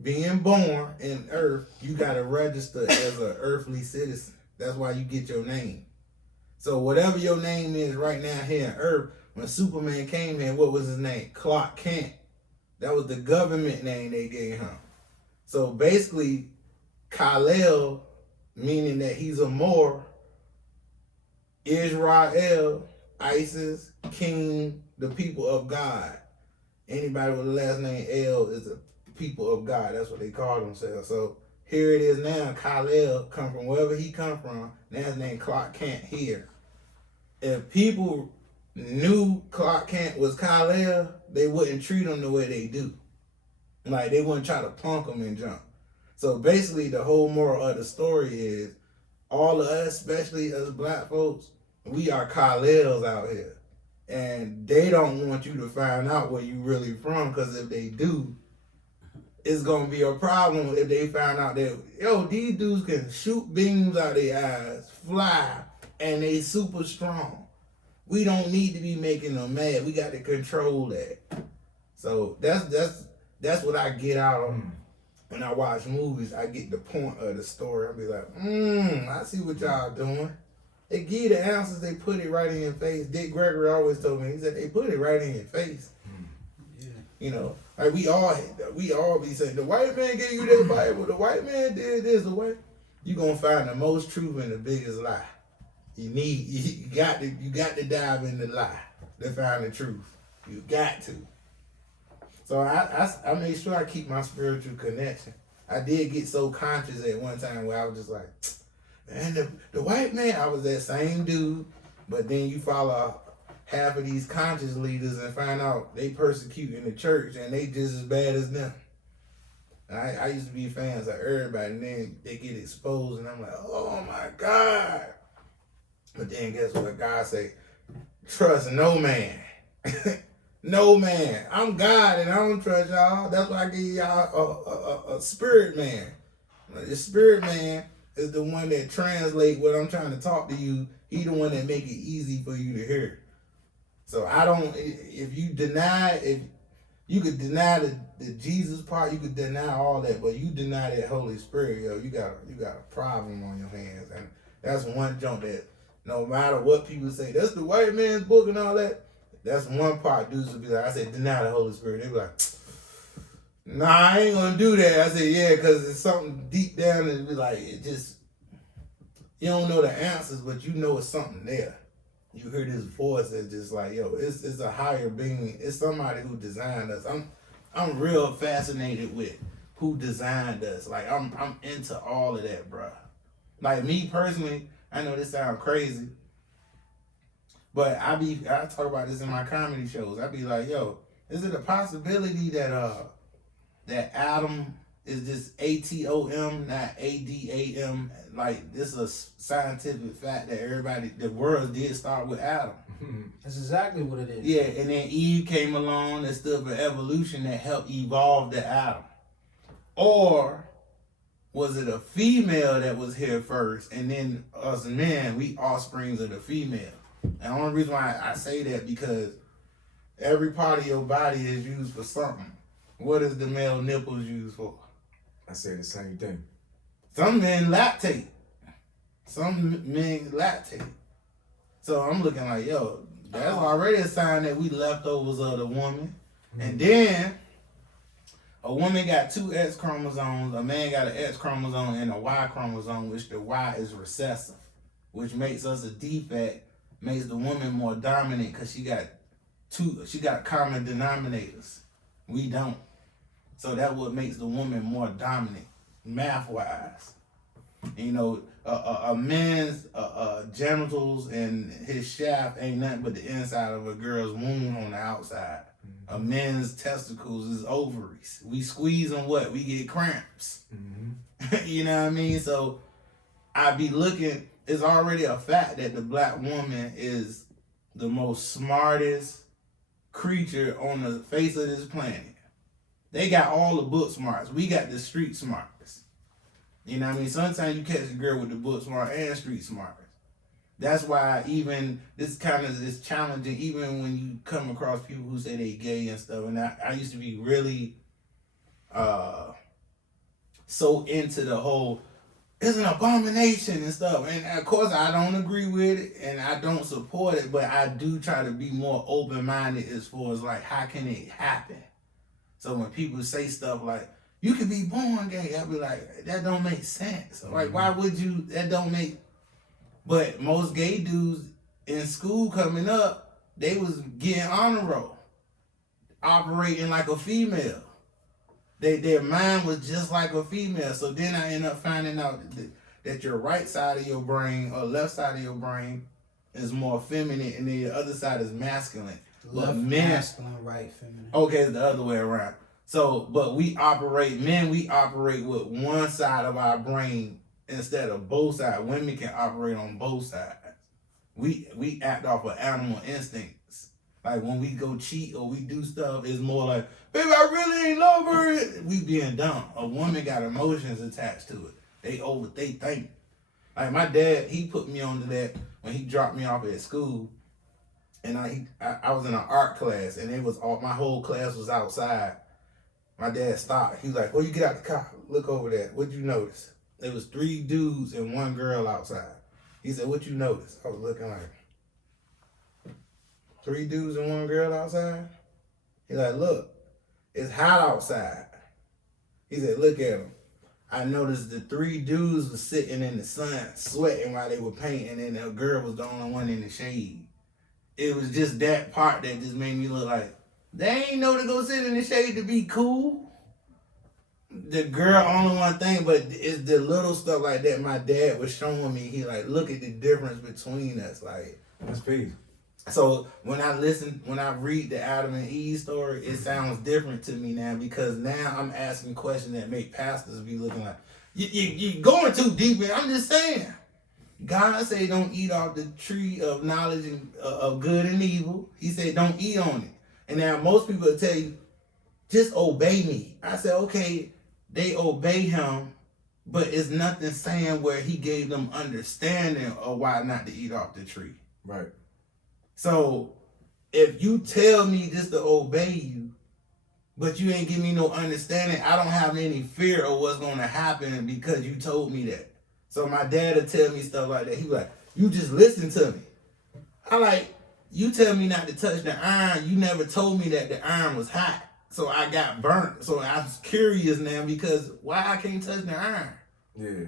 being born in Earth, you got to register as an earthly citizen. That's why you get your name. So whatever your name is right now here on Earth, when Superman came here, what was his name? Clark Kent. That was the government name they gave him. So basically, Kal-El, meaning that he's a Moor, Israel, ISIS, King, the people of God. Anybody with the last name El is the people of God. That's what they call themselves. So here it is now. Kal-El come from wherever he come from. Now his name Clark Kent here. If people knew Clark Kent was Kal-El, they wouldn't treat him the way they do. Like, they wouldn't try to punk him and jump. So basically, the whole moral of the story is, all of us, especially us black folks, we are Kal-Els out here. And they don't want you to find out where you really from, because if they do, it's going to be a problem if they find out that, yo, these dudes can shoot beams out their eyes, fly, and they super strong. We don't need to be making them mad. We got to control that. So that's what I get out of when I watch movies. I get the point of the story. I'll be like, I see what y'all doing. They give you the answers, they put it right in your face. Dick Gregory always told me, he said, they put it right in your face. Yeah. You know, like we all be saying, the white man gave you that Bible, the white man did this, the white. You're gonna find the most truth and the biggest lie. You got to dive in the lie to find the truth. You got to. So I made sure I keep my spiritual connection. I did get so conscious at one time where I was just like, man, the white man, I was that same dude, but then you follow half of these conscious leaders and find out they persecuting the church and they just as bad as them. I used to be fans of everybody, and then they get exposed, and I'm like, oh my God. But then guess what? God say, trust no man. No man. I'm God, and I don't trust y'all. That's why I give y'all a spirit man. The spirit man is the one that translate what I'm trying to talk to you. He the one that make it easy for you to hear. So I don't, if you could deny the Jesus part, you could deny all that, but you deny that Holy Spirit, yo, you got a problem on your hands. And that's one jump that no matter what people say, that's the white man's book and all that, that's one part dudes would be like, I said, deny the Holy Spirit. They be like, nah, I ain't gonna do that. I said, yeah, because it's something deep down and be like, it just, you don't know the answers, but you know it's something there. You hear this voice that's just like, yo, it's a higher being. It's somebody who designed us. I'm real fascinated with who designed us. Like I'm into all of that, bro. Like me personally, I know this sounds crazy, but I talk about this in my comedy shows. I be like, yo, is it a possibility that that Adam is just ATOM, not ADAM? Like this is a scientific fact that the world did start with Adam. That's exactly what it is. Yeah, and then Eve came along and stood for evolution that helped evolve the Adam. Or was it a female that was here first, and then us men, we offsprings of the female? And the only reason why I say that because every part of your body is used for something. What is the male nipples used for? I say the same thing. Some men lactate. Some men lactate. So I'm looking like, yo, that's already a sign that we leftovers of the woman. Mm-hmm. And then a woman got 2 X chromosomes, a man got an X chromosome and a Y chromosome, which the Y is recessive, which makes us a defect, makes the woman more dominant because she got common denominators. We don't. So that's what makes the woman more dominant, math-wise. You know, a man's genitals and his shaft ain't nothing but the inside of a girl's womb on the outside. Mm-hmm. A man's testicles is ovaries. We squeeze them what? We get cramps. Mm-hmm. You know what I mean? So I be looking, it's already a fact that the black woman is the most smartest creature on the face of this planet. They got all the book smarts. We got the street smarts. You know what I mean? Sometimes you catch a girl with the book smart and street smarts. That's why even this kind of is challenging, even when you come across people who say they gay and stuff. And I used to be really so into the whole, it's an abomination and stuff. And of course I don't agree with it and I don't support it, but I do try to be more open-minded as far as like, how can it happen? So when people say stuff like, you could be born gay, I'll be like, that don't make sense. Mm-hmm. Like, why would you, that don't make, but most gay dudes in school coming up, they was getting honor roll, operating like a female. Their mind was just like a female. So then I end up finding out that your right side of your brain or left side of your brain is more feminine and then the other side is masculine. Left masculine, right feminine. Okay, it's the other way around. So, but we operate with one side of our brain instead of both sides. Women can operate on both sides. We act off of animal instincts. Like when we go cheat or we do stuff, it's more like, baby, I really ain't love her. We being dumb. A woman got emotions attached to it. They think. Like my dad, he put me onto that when he dropped me off at school. And I was in an art class, and it was my whole class was outside. My dad stopped. He was like, "Well, you get out the car. Look over there. What'd you notice?" There was 3 dudes and 1 girl outside. He said, "What you notice?" I was looking like 3 dudes and 1 girl outside. He like, "Look, it's hot outside." He said, "Look at them." I noticed the 3 dudes was sitting in the sun, sweating while they were painting, and the girl was the only one in the shade. It was just that part that just made me look like, they ain't know to go sit in the shade to be cool. The girl only one thing, but it's the little stuff like that my dad was showing me. He like, look at the difference between us. Like, that's peace. So when I read the Adam and Eve story, it sounds different to me now because now I'm asking questions that make pastors be looking like, you going too deep. And I'm just saying, God said don't eat off the tree of knowledge and, of good and evil. He said don't eat on it. And now most people will tell you, just obey me. I said, okay, they obey him, but it's nothing saying where he gave them understanding of why not to eat off the tree. Right. So if you tell me just to obey you, but you ain't give me no understanding, I don't have any fear of what's going to happen because you told me that. So my dad would tell me stuff like that. He was like, you just listen to me. I like, you tell me not to touch the iron. You never told me that the iron was hot. So I got burnt. So I'm curious now because why I can't touch the iron? Yeah.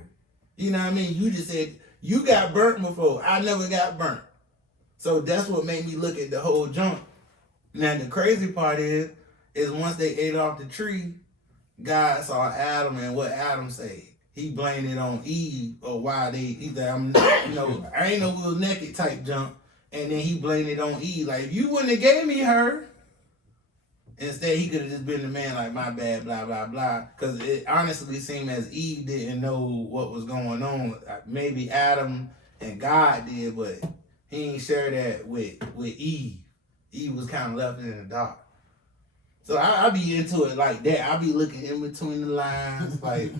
You know what I mean? You just said, you got burnt before. I never got burnt. So that's what made me look at the whole junk. Now the crazy part is once they ate off the tree, God saw Adam and what Adam said. He blamed it on Eve or why he said, I ain't no little naked type junk. And then he blamed it on Eve. Like, if you wouldn't have gave me her, instead he could have just been the man like, my bad, blah, blah, blah. Because it honestly seemed as Eve didn't know what was going on. Maybe Adam and God did, but he ain't share that with Eve. Eve was kind of left in the dark. So I be into it like that. I be looking in between the lines, like,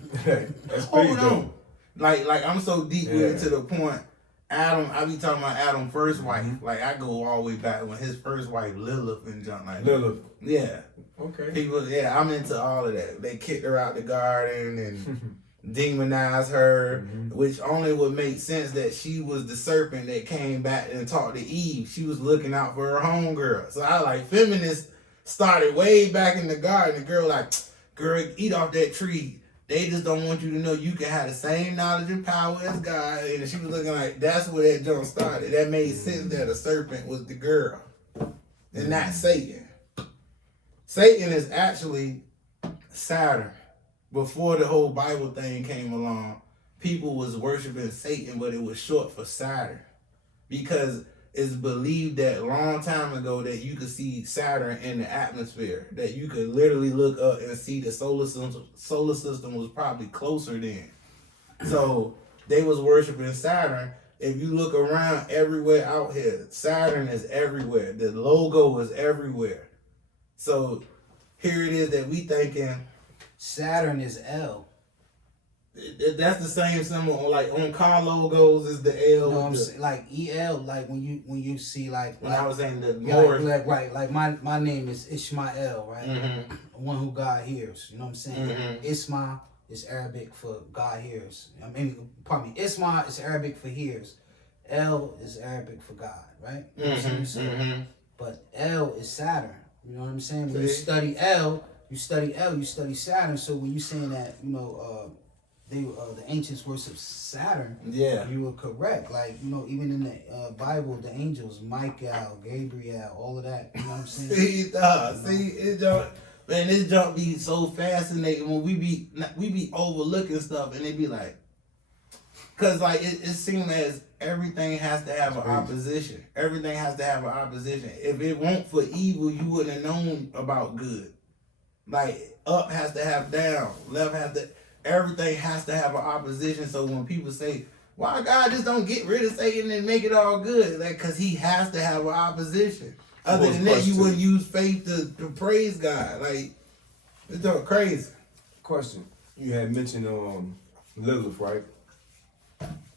hold on. Like I'm so deep with it to the point. Adam, I be talking about Adam's first wife. Like I go all the way back when his first wife Lilith and junk like Lilith. Yeah. Okay. People, I'm into all of that. They kicked her out the garden and demonized her, which only would make sense that she was the serpent that came back and talked to Eve. She was looking out for her homegirl. So I like feminists started way back in the garden. The girl like, girl, eat off that tree. They just don't want you to know you can have the same knowledge and power as God. And she was looking like, that's where that jump started. That made sense that a serpent was the girl and not Satan. Satan is actually Saturn. Before the whole Bible thing came along, people was worshiping Satan, but it was short for Saturn. Because it's believed that a long time ago that you could see Saturn in the atmosphere, that you could literally look up and see the solar system was probably closer then. So they was worshiping Saturn. If you look around everywhere out here, Saturn is everywhere. The logo is everywhere. So here it is that we thinking Saturn is L. That's the same symbol like on car logos is the L. You know what I'm saying? Like EL, like when you see like when I was saying the more like my name is Ishmael, right? Mm-hmm. One who God hears. You know what I'm saying? Mm-hmm. Isma is Arabic for God hears. I mean, pardon me. Isma is Arabic for hears. El is Arabic for God, right? You know what I'm saying? Mm-hmm. But L is Saturn. You know what I'm saying? When you See? study L, you study Saturn. So when you saying that, the ancients worship Saturn. Yeah, you were correct. Like even in the Bible, the angels, Michael, Gabriel, all of that. You know what I'm saying? This junk be so fascinating when we be overlooking stuff and they be like, cause like it seems as everything has to have an opposition. Everything has to have an opposition. If it weren't for evil, you wouldn't have known about good. Like up has to have down, left has to. Everything has to have an opposition. So when people say, why God just don't get rid of Satan and make it all good? Like, because he has to have an opposition. Other than that, you wouldn't use faith to praise God. Like, it's all crazy. Question. You had mentioned Lilith, right?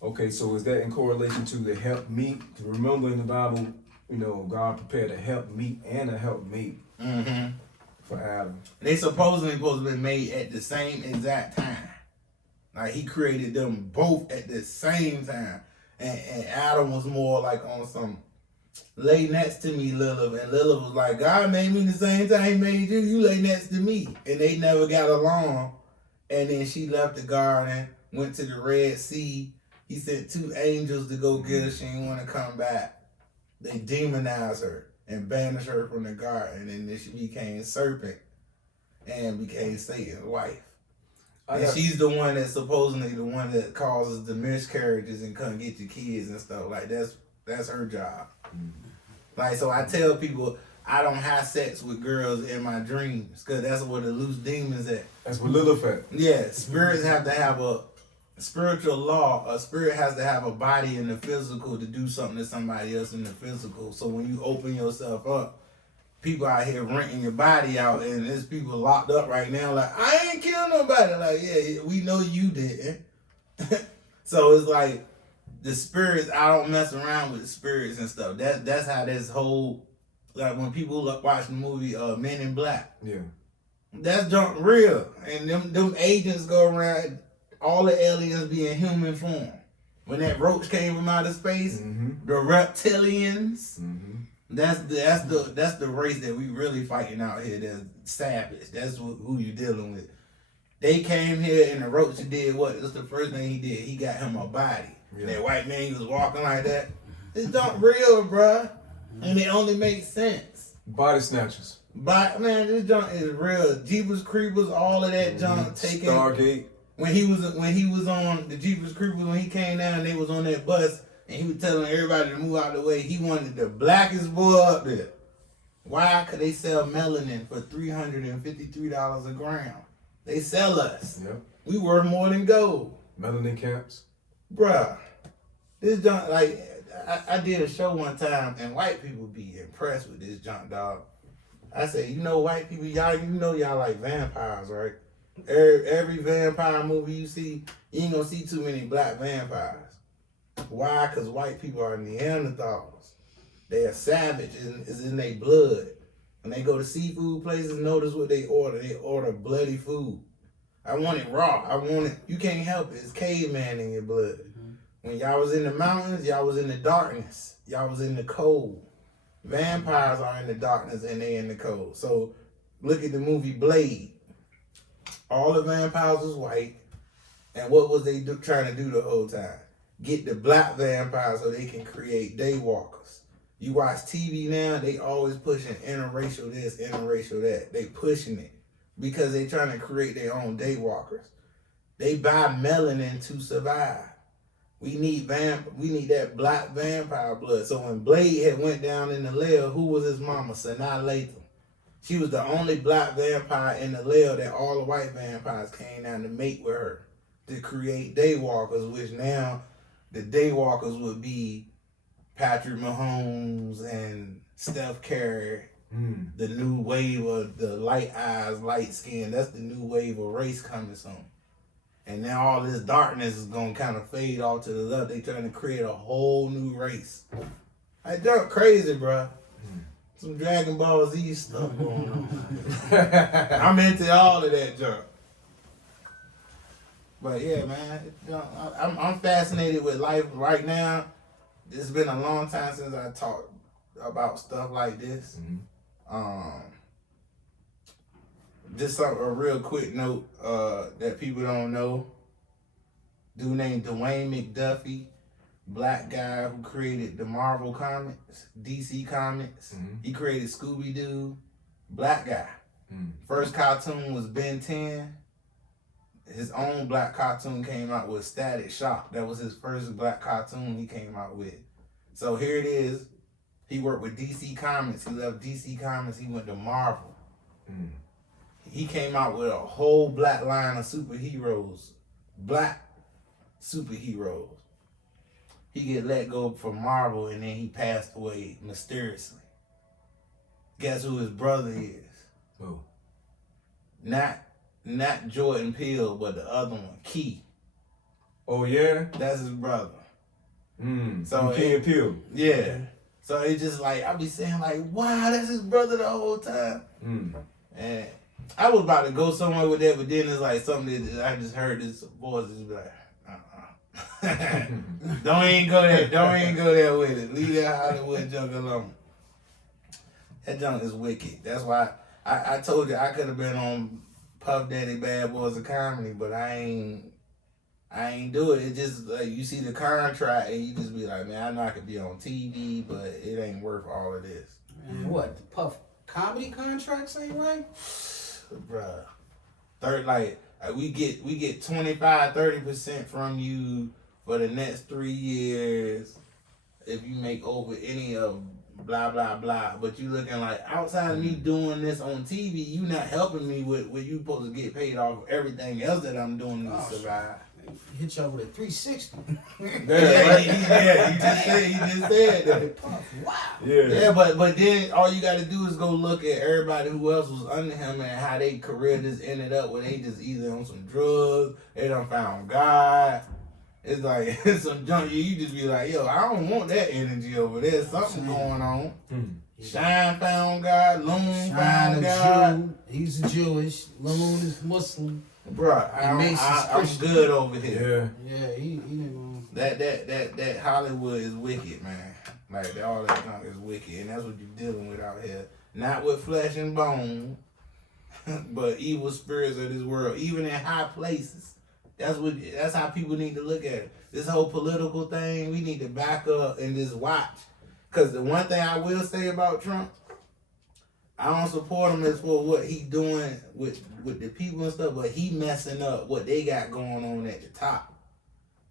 Okay, so is that in correlation to the help meet? Remember in the Bible, God prepared a help meet and a help mate for Adam. They supposedly supposed to be made at the same exact time. Like he created them both at the same time. And Adam was more like on some lay next to me, Lilith. And Lilith was like, God made me the same time he made you. You lay next to me. And they never got along. And then she left the garden, went to the Red Sea. He sent 2 angels to go get her. She didn't want to come back. They demonized her and banished her from the garden, and then she became serpent and became Satan's wife. And she's the one that's supposedly the one that causes the miscarriages and come get your kids and stuff. Like that's her job. Like, so I tell people I don't have sex with girls in my dreams because that's where the loose demons at. That's what Lilith at. Yeah, spirits have to have a spiritual law. A spirit has to have a body in the physical to do something to somebody else in the physical. So when you open yourself up, people out here renting your body out, and there's people locked up right now like, I ain't killed nobody. Like, yeah, we know you didn't. So it's like the spirits, I don't mess around with the spirits and stuff. That's how this whole, like when people watch the movie Men in Black. Yeah. That's junk real. And them agents go around, all the aliens be in human form. When that roach came from outer space, the reptilians, that's the race that we really fighting out here. That's savage. That's who you dealing with. They came here and the roach did what? That's the first thing he did. He got him a body. Yeah. That white man was walking like that. It's not real, bruh. And it only makes sense. Body snatchers. But man, this junk is real. Jeepers Creepers, all of that junk taken. Stargate. When he was on the Jeepers Creepers, when he came down, they was on that bus, and he was telling everybody to move out of the way. He wanted the blackest boy up there. Why? Because they sell melanin for $353 a gram. They sell us. Yep. We worth more than gold. Melanin camps. Bruh, this junk, like, I did a show one time, and white people be impressed with this junk, dog. I said, you know, white people, y'all like vampires, right? Every vampire movie you see, you ain't gonna see too many black vampires. Why? Because white people are Neanderthals. They are savage. It's in their blood. When they go to seafood places, notice what they order. They order bloody food. I want it raw. I want it. You can't help it. It's caveman in your blood. When y'all was in the mountains, y'all was in the darkness. Y'all was in the cold. Vampires are in the darkness and they in the cold. So look at the movie Blade. All the vampires was white. And what was they trying to do the whole time? Get the black vampires so they can create daywalkers. You watch TV now, they always pushing interracial this, interracial that. They pushing it because they trying to create their own daywalkers. They buy melanin to survive. We need that black vampire blood. So when Blade had went down in the lair, who was his mama? Sanaa Lathan. She was the only black vampire in the lair that all the white vampires came down to mate with her to create daywalkers, which now the daywalkers would be Patrick Mahomes and Steph Curry, the new wave of the light eyes, light skin. That's the new wave of race coming soon. And now all this darkness is going to kind of fade off to the left. They trying to create a whole new race. I jump crazy, bro. Some Dragon Ball Z stuff going on. I'm into all of that junk. But yeah, man, I'm fascinated with life right now. It's been a long time since I talked about stuff like this. Just a real quick note that people don't know. Dude named Dwayne McDuffie, black guy who created the Marvel comics, DC comics. He created Scooby-Doo. Black guy. First cartoon was Ben 10. His own black cartoon came out with Static Shock. That was his first black cartoon he came out with. So here it is. He worked with DC Comics. He left DC Comics. He went to Marvel. He came out with a whole black line of superheroes. Black superheroes. He get let go from Marvel and then he passed away mysteriously. Guess who his brother is? Oh. Not Jordan Peele, but the other one, Key. Oh yeah? That's his brother. So Key and Peele. Yeah. So it's just like, I be saying like, wow, that's his brother the whole time. And I was about to go somewhere with that, but then it's like something that I just heard this voice just be like, Don't even go there with it. Leave that Hollywood junk alone. That junk is wicked. That's why I told you I could have been on Puff Daddy Bad Boys of Comedy, but I ain't do it. It's just like you see the contract and you just be like, man, I know I could be on TV, but it ain't worth all of this. Man, what? The Puff comedy contracts ain't right? Bruh. We get 25, 30% from you for the next 3 years. if you make over any of blah blah blah, but you looking like outside of me doing this on TV, you not helping me with what you supposed to get paid off of everything else that I'm doing to survive. Hit you with a 360. Yeah, you just said that. Wow. Yeah, but then all you got to do is go look at everybody who else was under him and how they career just ended up where they just either on some drugs, they done found God. It's like it's some junk. You just be like, yo, I don't want that energy over there. Something going on. Shine found God. Loon found God. Jew. He's Jewish. Loon is Muslim. Bruh, I'm good over here. Yeah, he didn't. That Hollywood is wicked, man. Like all that junk is wicked, and that's what you're dealing with out here. Not with flesh and bone, but evil spirits of this world, even in high places. That's how people need to look at it. This whole political thing, we need to back up and just watch. Cause the one thing I will say about Trump, I don't support him as for what he doing with the people and stuff, but he messing up what they got going on at the top.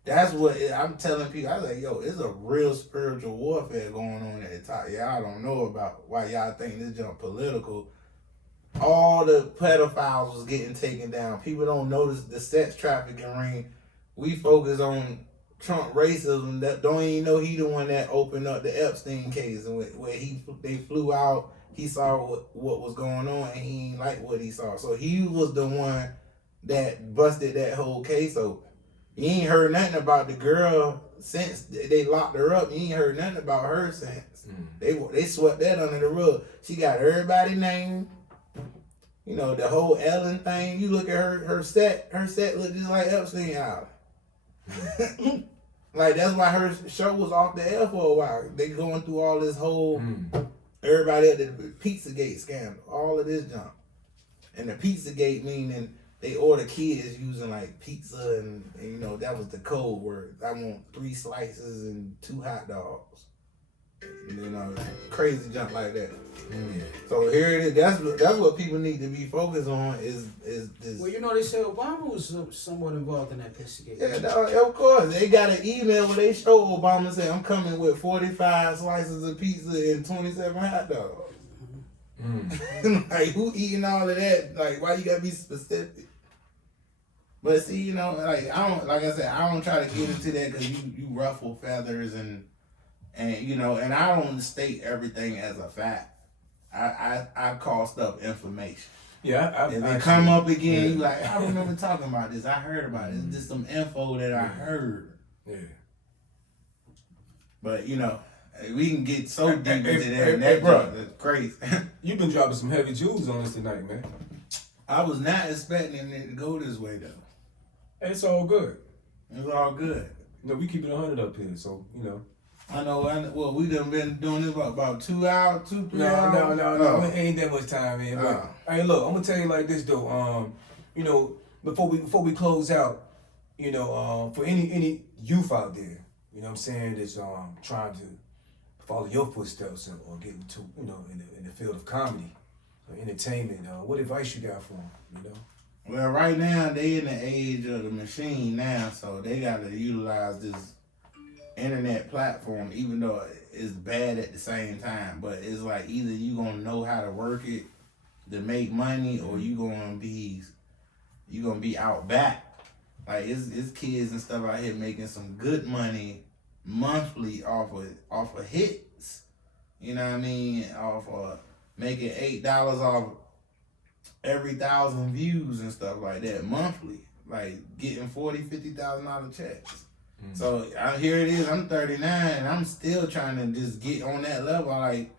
That's what I'm telling people. I was like, yo, it's a real spiritual warfare going on at the top. Y'all don't know about why y'all think this junk political. All the pedophiles was getting taken down. People don't notice the sex trafficking ring. We focus on Trump racism. That don't even know he the one that opened up the Epstein case and where they flew out. He saw what was going on and he ain't like what he saw. So he was the one that busted that whole case open. You ain't heard nothing about the girl since they locked her up. You ain't heard nothing about her since. They swept that under the rug. She got everybody's name. You know, the whole Ellen thing. You look at her set look just like Epstein Island. Like that's why her show was off the air for a while. They going through all this whole everybody at the Pizzagate scandal, all of this junk. And the Pizzagate meaning they order kids using like pizza and you know, that was the code word. I want 3 slices and 2 hot dogs. You know, crazy junk like that. So here it is. That's what people need to be focused on is this. Well, you know, they said Obama was somewhat involved in that Pizzagate. Yeah, no, of course. They got an email where they show Obama saying, I'm coming with 45 slices of pizza and 27 hot dogs. Like, who eating all of that? Like, why you gotta be specific? But see, you know, like I don't try to get into that because you ruffle feathers and you know, and I don't state everything as a fact. I call stuff information. Yeah, if they come up again, you like, I remember talking about this. I heard about it. It's just some info that I heard. Yeah. But you know, we can get so deep into that. Bro, that's crazy. You've been dropping some heavy jewels on us tonight, man. I was not expecting it to go this way though. It's all good. It's all good. You know, we keep it 100 up here, so you know. I know. Well, we done been doing this about 2 hours, 2-3 No. hours. Oh. Ain't that much time, man. But, hey, look, I'm gonna tell you like this though. You know, before we close out, you know, for any youth out there, you know what I'm saying, that's trying to follow your footsteps or get into, you know, in the field of comedy or entertainment, what advice you got for them, you know? Well, right now they in the age of the machine now, so they got to utilize this internet platform, even though it's bad at the same time. But it's like either you gonna know how to work it to make money, or you gonna be out back. Like it's kids and stuff out here making some good money monthly off of hits. You know what I mean? Off of making $8 off every 1,000 views and stuff like that monthly. Like getting $40,000-$50,000 checks. So here it is, I'm 39 and I'm still trying to just get on that level. Like,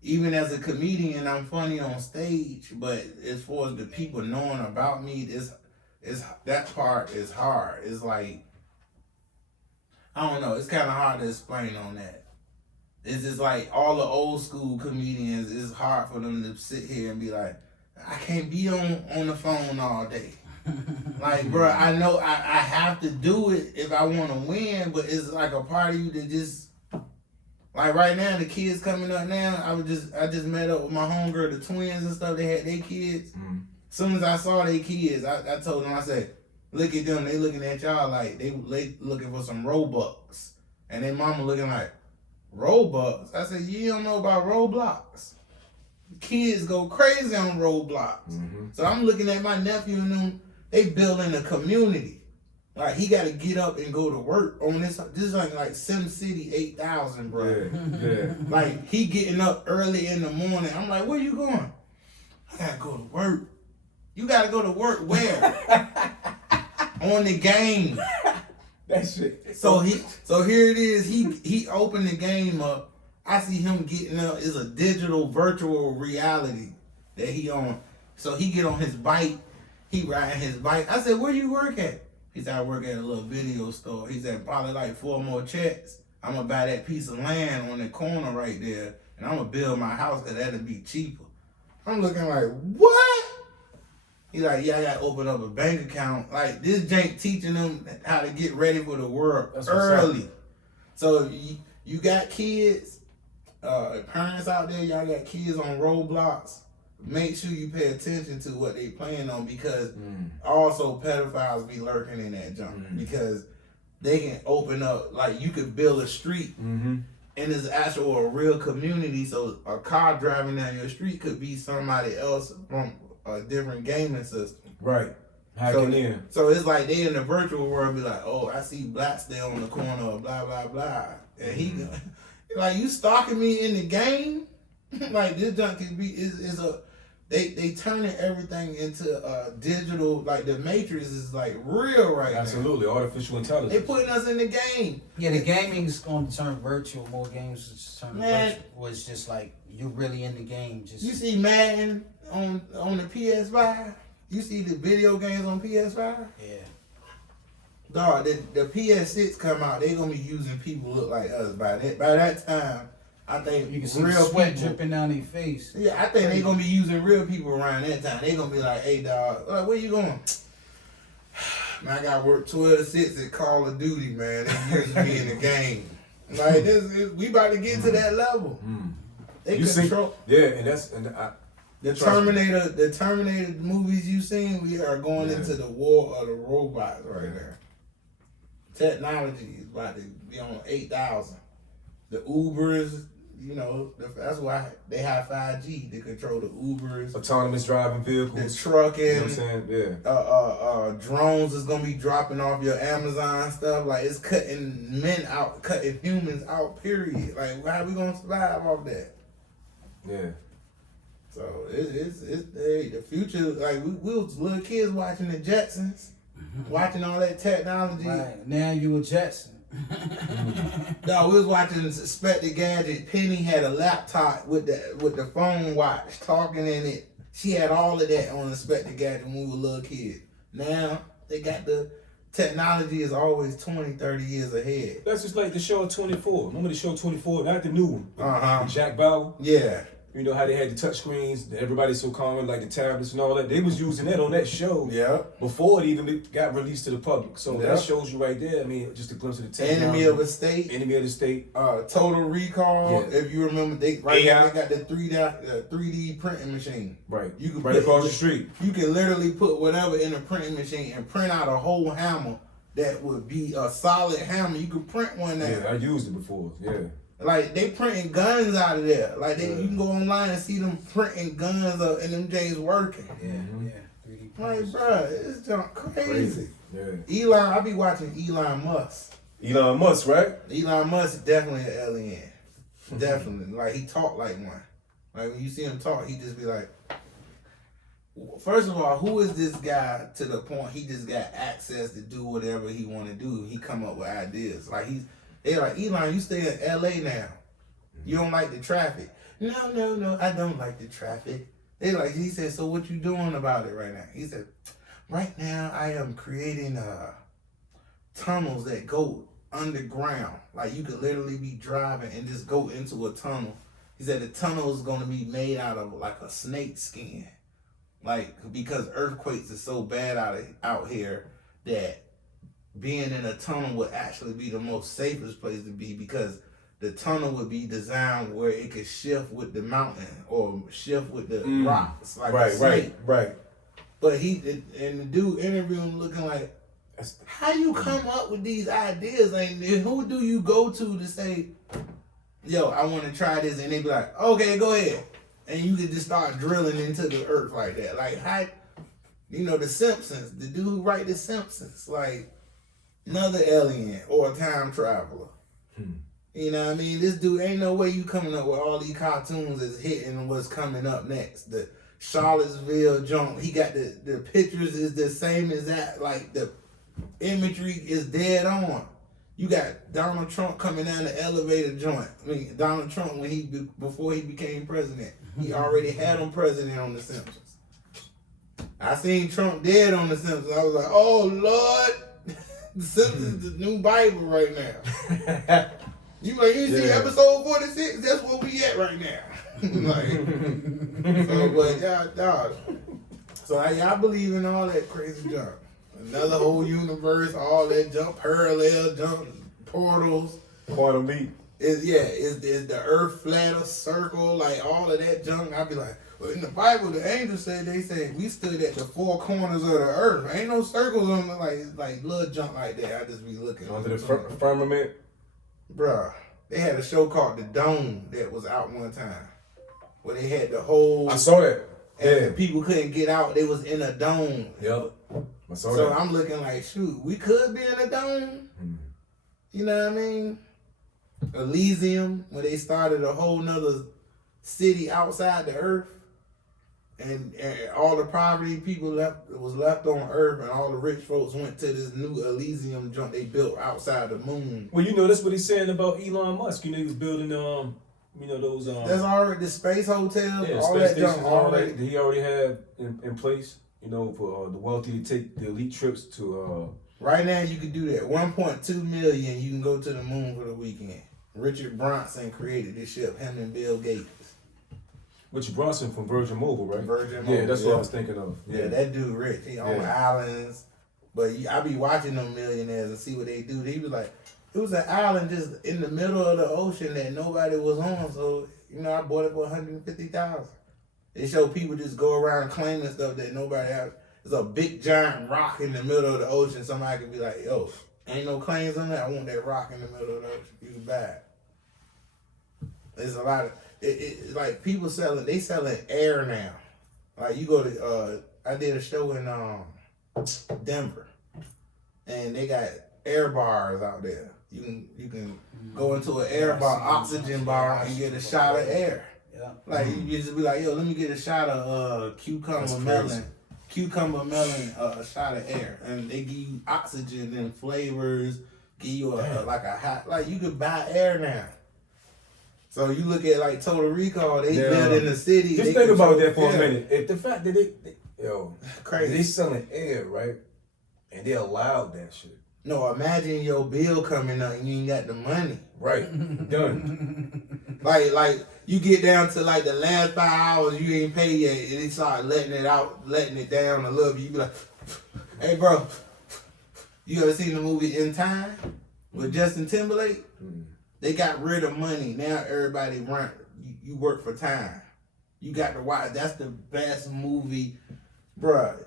even as a comedian, I'm funny on stage, but as far as the people knowing about me, that part is hard. It's like, I don't know, it's kind of hard to explain on that. It's just like all the old school comedians, it's hard for them to sit here and be like, I can't be on the phone all day. Like, bro, I know I have to do it if I want to win, but it's like a part of you that just, like right now, the kids coming up now, I just met up with my homegirl, the twins and stuff, they had their kids. As soon as I saw their kids, I told them, I said, look at them, they looking at y'all like they looking for some Robux. And their mama looking like, Robux. I said, you don't know about Roblox. Kids go crazy on Roblox. So I'm looking at my nephew and them, they building a community. Like, he got to get up and go to work on this. This is like SimCity 8000, bro. Yeah. Like, he getting up early in the morning. I'm like, where you going? I got to go to work. You got to go to work where? On the game. That shit. So here it is. He opened the game up. I see him getting up. It's a digital virtual reality that he on. So he get on his bike. He riding his bike. I said, where you work at? He said, I work at a little video store. He said, probably like 4 more checks. I'm going to buy that piece of land on the corner right there. And I'm going to build my house because that'll be cheaper. I'm looking like, what? He's like, yeah, I got to open up a bank account. Like, this jank teaching them how to get ready for the world early. So you got kids, parents out there, y'all got kids on Roblox. Make sure you pay attention to what they playing on, because also pedophiles be lurking in that junk. Because they can open up, like, you could build a street and it's actual a real community. So a car driving down your street could be somebody else from a different gaming system. Right. Hacking in. So it's like they in the virtual world be like, oh, I see Black there on the corner of blah, blah, blah. And he like, you stalking me in the game? Like, this junk can be, is a, they turning everything into digital. Like, the Matrix is like real right now. Absolutely. Artificial intelligence. They putting us in the game. Yeah, the gaming is going to turn virtual. More games is turn virtual. It's just like you're really in the game. Just You see Madden on the PS5? You see the video games on PS5? Yeah. Dog, the PS6 come out, they gonna be using people look like us by that time. I think You can see real the sweat people, dripping down their face. Yeah, I think they gonna be using real people around that time. They gonna be like, hey dog, like, where you going? Man, I gotta work 12 to 6 at Call of Duty, man. They using me in the game. Like, we about to get to that level. They You control. See, yeah, and that's The Terminator movies you seen, we are going into the war of the robots right there. Technology is about to be on 8,000. The Ubers, you know, that's why they have 5G to control the Ubers. autonomous driving The vehicles. trucking. You know what I'm saying? Yeah. Drones is gonna be dropping off your Amazon stuff. Like, it's cutting humans out, period. Like, how we gonna survive off that? Yeah. So it's the future. Like, we was little kids watching the Jetsons, watching all that technology. Right. Now you a Jetson. No, we was watching Suspect the Gadget. Penny had a laptop with the phone watch, talking in it. She had all of that on Suspect the Gadget when we were little kids. Now they got the technology is always 20, 30 years ahead. That's just like the show 24. Remember the show 24? Not the new one. Uh-huh. Jack Bauer. Yeah. You know how they had the touch screens, everybody's so common, like the tablets and all that. They was using that on that show before it even got released to the public. So that shows you right there. I mean, just a glimpse of the technology. Enemy of the State. Enemy of the State. Total Recall. Yeah. If you remember, they got the 3D printing machine. Right. You can right across the street. You can literally put whatever in a printing machine and print out a whole hammer that would be a solid hammer. You could print one now. Yeah, I used it before. Yeah. Like, they printing guns out of there. Like, you can go online and see them printing guns up and them J's working. Yeah. 3D Like, bro, it's junk crazy. Yeah. Elon, I be watching Elon Musk. Elon Musk, right? Elon Musk is definitely an alien. Definitely. Like, he talk like one. Like, when you see him talk, he just be like, first of all, who is this guy to the point he just got access to do whatever he want to do? He come up with ideas. Like, they're like, Elon, you stay in LA now. You don't like the traffic. No, I don't like the traffic. He said, so what you doing about it right now? He said, right now I am creating tunnels that go underground. Like, you could literally be driving and just go into a tunnel. He said the tunnel is going to be made out of like a snake skin. Like, because earthquakes are so bad out here that being in a tunnel would actually be the most safest place to be, because the tunnel would be designed where it could shift with the mountain or shift with the rocks, like a snake. Right. But the dude interviewed him looking like, how you come up with these ideas? Like, who do you go to say, yo, I want to try this, and they be like, okay, go ahead, and you could just start drilling into the earth like that. Like, how, you know, the Simpsons, the dude who write the Simpsons, like another alien or a time traveler. You know what I mean? This dude, ain't no way you coming up with all these cartoons is hitting what's coming up next. The Charlottesville junk, he got the pictures is the same as that. Like, the imagery is dead on. You got Donald Trump coming down the elevator joint. I mean, Donald Trump, when before he became president, he already had him president on The Simpsons. I seen Trump dead on The Simpsons. I was like, oh Lord, The Simpsons is the new Bible right now. You see episode 46? That's where we at right now. Like, so, but y'all, dog. So y'all believe in all that crazy junk. Another whole universe, all that jump, parallel jump, portals. Quantum leap. Is the earth flat or circle, like all of that junk. I'd be like, well, in the Bible, the angels said we stood at the four corners of the earth. Ain't no circles on the like little junk like that. I just be looking under the firmament. Bruh, they had a show called The Dome that was out one time, where they had the whole. I saw that. And people couldn't get out. They was in a dome. Yep. I saw that. So I'm looking like, shoot, we could be in a dome. You know what I mean? Elysium, where they started a whole nother city outside the earth. And all the poverty people was left on Earth, and all the rich folks went to this new Elysium joint they built outside the moon. Well, you know, that's what he's saying about Elon Musk. You know, he was building those that's already the space hotel. Yeah, all space that junk stations already. He already had in place. You know, for the wealthy to take the elite trips to. Right now, you can do that. 1.2 million. You can go to the moon for the weekend. Richard Branson created this ship. Him and Bill Gates. Richard Branson from Virgin Mobile, right? Virgin Mobile. Yeah, that's what I was thinking of. Yeah, that dude rich. He on islands. But I be watching them millionaires and see what they do. He was like, it was an island just in the middle of the ocean that nobody was on. So, you know, I bought it for $150,000. They show people just go around claiming stuff that nobody else. There's a big giant rock in the middle of the ocean. Somebody could be like, yo, ain't no claims on that. I want that rock in the middle of the ocean. You can buy it. There's a lot of it's like people selling air now. Like you go to I did a show in Denver, and they got air bars out there. You can go into an air bar, oxygen bar, and get a shot of air. Yeah. Like you just be like, yo, let me get a shot of cucumber melon, a shot of air, and they give you oxygen and flavors. Give you like a hot, like you could buy air now. So you look at like Total Recall, they build in the city. Just think about that for a minute. If the fact that they crazy, they selling air, right, and they allowed that shit. No, imagine your bill coming up and you ain't got the money. Right, done. like you get down to like the last 5 hours you ain't paid yet, and they start letting it down a little bit. You be like, hey bro, you ever seen the movie In Time with Justin Timberlake? They got rid of money. Now everybody you work for time. You got to watch. That's the best movie, bruh.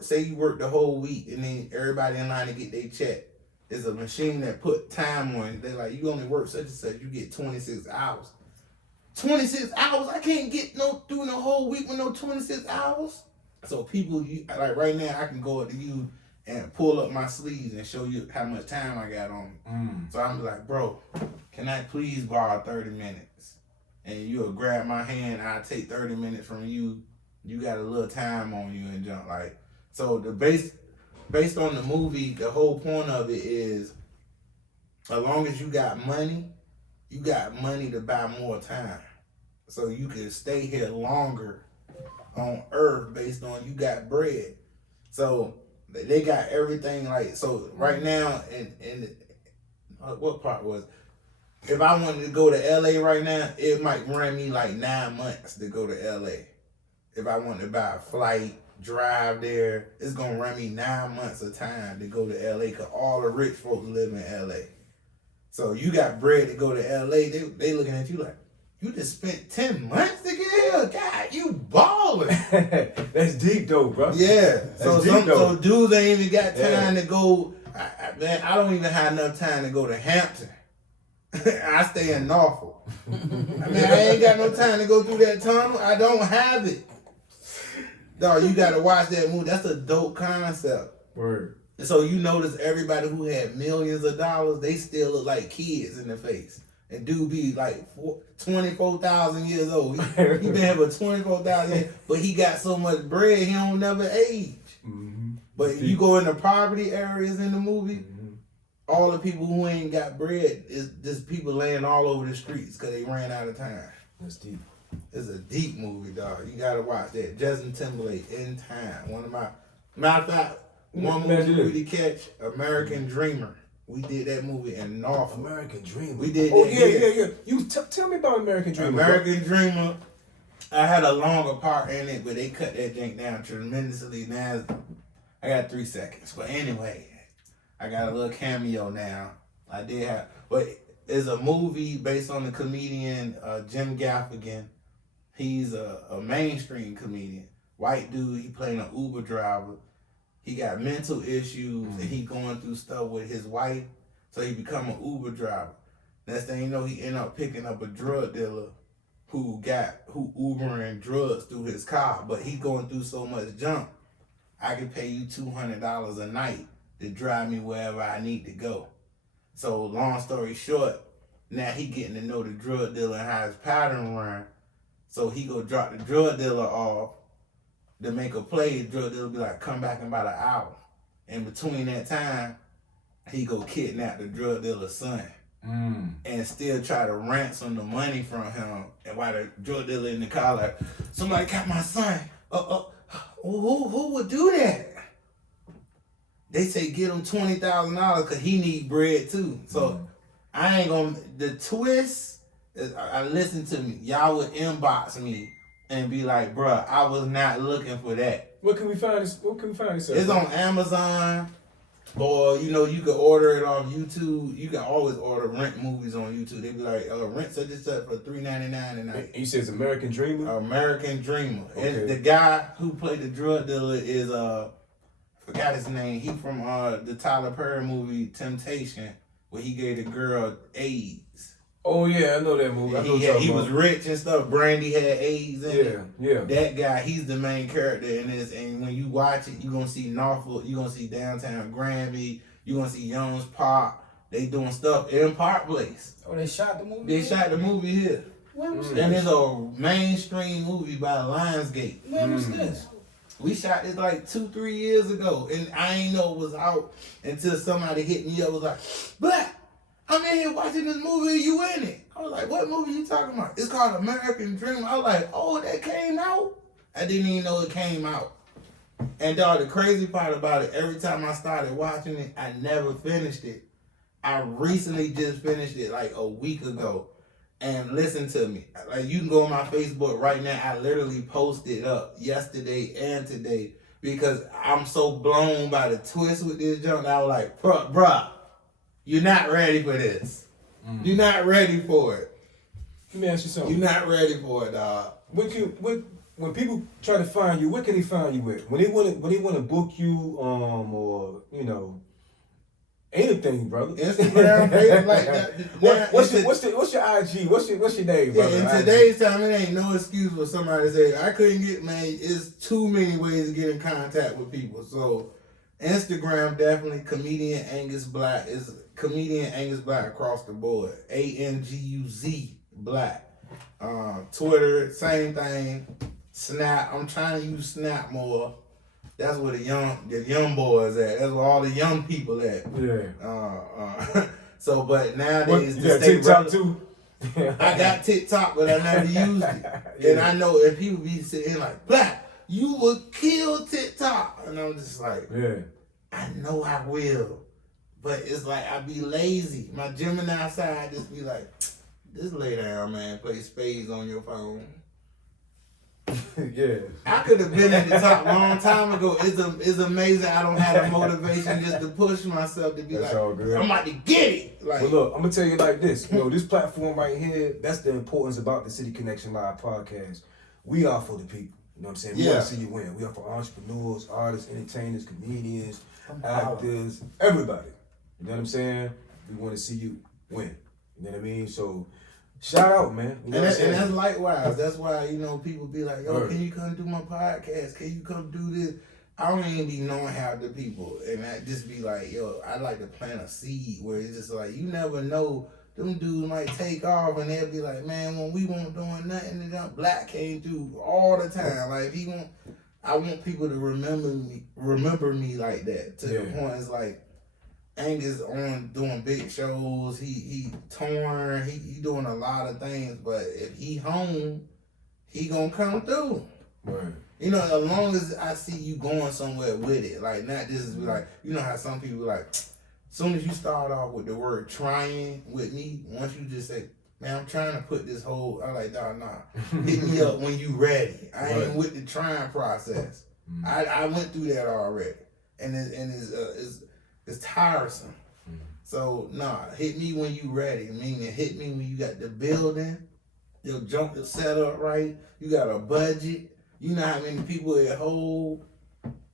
Say you work the whole week and then everybody in line to get their check. It's a machine that put time on it. They're like, you only work such and such, you get 26 hours. 26 hours? I can't get through the whole week with no 26 hours. So people, like right now, I can go up to you and pull up my sleeves and show you how much time I got on me. So I'm like, bro, can I please borrow 30 minutes? And you'll grab my hand, I'll take 30 minutes from you. You got a little time on you and jump like. So the based on the movie, the whole point of it is, as long as you got money to buy more time. So you can stay here longer on Earth based on you got bread. So they got everything like, so right now, and what part was, if I wanted to go to LA right now, it might run me like 9 months to go to LA. If I wanted to buy a flight, drive there, it's going to run me 9 months of time to go to LA because all the rich folks live in LA. So you got bread to go to LA, they looking at you like, you just spent 10 months to get here? God, you balling. That's deep though, bro. Yeah. So dudes ain't even got time Yeah. to go. Man, I don't even have enough time to go to Hampton. I stay in Norfolk. I mean, I ain't got no time to go through that tunnel. I don't have it. Dog, you gotta watch that movie. That's a dope concept. Word. So you notice everybody who had millions of dollars, they still look like kids in the face. And dude be like 24,000 years old. He been here for 24,000 years, but he got so much bread, he don't never age. Mm-hmm. But you go in the poverty areas in the movie, all the people who ain't got bread is just people laying all over the streets because they ran out of time. That's deep. It's a deep movie, dog. You gotta watch that. Justin Timberlake, In Time. One of my, matter of fact, one movie we really catch, American Dreamer. We did that movie in Norfolk. American Dreamer. We did Oh, that. yeah. You tell me about American Dreamer. American Dreamer. I had a longer part in it, but they cut that drink down tremendously. Now I got 3 seconds. But anyway, I got a little cameo now. I did have, but it's a movie based on the comedian Jim Gaffigan. He's a mainstream comedian. White dude, he playing an Uber driver. He got mental issues and he going through stuff with his wife. So he become an Uber driver. Next thing you know, he end up picking up a drug dealer who Ubering drugs through his car. But he going through so much junk. I can pay you $200 a night to drive me wherever I need to go. So long story short, now he getting to know the drug dealer and how his pattern run. So he go drop the drug dealer off to make a play. The drug dealer be like, come back in about an hour. In between that time, he go kidnap the drug dealer's son. And still try to ransom the money from him. And while the drug dealer in the car like, somebody got my son. Who would do that? They say get him $20,000 because he need bread too. So I ain't gonna, the twist is, I listen to me. Y'all would inbox me and be like, bruh, I was not looking for that. Where can we find this? It's on Amazon. Or, you can order it on YouTube. You can always order rent movies on YouTube. They be like, rent such and such for $3.99 a night. You said it's American Dreamer? American Dreamer. Okay. And the guy who played the drug dealer is, forgot his name. He from the Tyler Perry movie, Temptation, where he gave the girl AIDS. Oh, yeah, I know that movie. He was rich and stuff. Brandy had AIDS in it. Yeah. That guy, he's the main character in this. And when you watch it, you're going to see Norfolk. You're going to see downtown Granby. You're going to see Young's Park. They doing stuff in Park Place. Oh, they shot the movie? They shot the movie here. When was And this? it's a mainstream movie by Lionsgate. When was this? We shot this like 2-3 years ago. And I ain't know it was out until somebody hit me up. Was like, Black, I'm in here watching this movie, you in it. I was like, what movie you talking about? It's called American Dream. I was like, oh, that came out? I didn't even know it came out. And dog, the crazy part about it, every time I started watching it, I never finished it. I recently just finished it like a week ago. And listen to me. Like, you can go on my Facebook right now. I literally posted up yesterday and today because I'm so blown by the twist with this junk. I was like, bruh, you're not ready for this. You're not ready for it. Let me ask you something. You're not ready for it, dog. When people try to find you, what can they find you with? When they want to book you, or anything, brother. Instagram, Facebook, like that. What's your IG? What's your name, brother? Yeah, in today's time, it ain't no excuse for somebody to say, I couldn't get, man, it's too many ways to get in contact with people. So, Instagram, definitely, comedian Angus Black. Is comedian Angus Black across the board. ANGUZ Black. Twitter, same thing. Snap, I'm trying to use Snap more. That's where the young boys at. That's where all the young people at. Yeah. So, but nowadays, you got TikTok too? I got TikTok, but I never used it. Yeah. And I know if people be sitting like, Black, you would kill TikTok. And I'm just like, yeah. I know I will. But it's like, I be lazy. My Gemini side just be like, just lay down, man. Play spades on your phone. Yeah. I could have been at the top a long time ago. It's amazing I don't have the motivation just to push myself to be That's like, all good. I'm about to get it. Like, Well, look, I'm gonna tell you like this. This platform right here, that's the importance about the City Connection Live podcast. We are for the people. You know what I'm saying? We want to see you win. We are for entrepreneurs, artists, entertainers, comedians, actors, everybody. You know what I'm saying? We want to see you win. You know what I mean? So shout out, man. You know what I'm saying? And that's likewise. That's why, you know, people be like, yo, Word. can you come do my podcast? Can you come do this? I don't even be knowing half the people. And I just be like, yo, I like to plant a seed where it's just like, you never know. Them dudes might take off and they'll be like, man, when we weren't doing nothing, Black came through all the time. Like, I want people to remember me like that. To the point, it's like, Angus on doing big shows. He touring. He doing a lot of things. But if he home, he gonna come through. Right. You know, as long as I see you going somewhere with it, like not just be like, you know how some people like, soon as you start off with the word trying with me, once you just say, man, I'm trying to put this whole, I'm like, nah, hit me up when you ready. I ain't with the trying process. I went through that already, and it's tiresome. So hit me when you ready. Meaning hit me when you got the building, your junk is set up right, you got a budget, you know how many people it hold.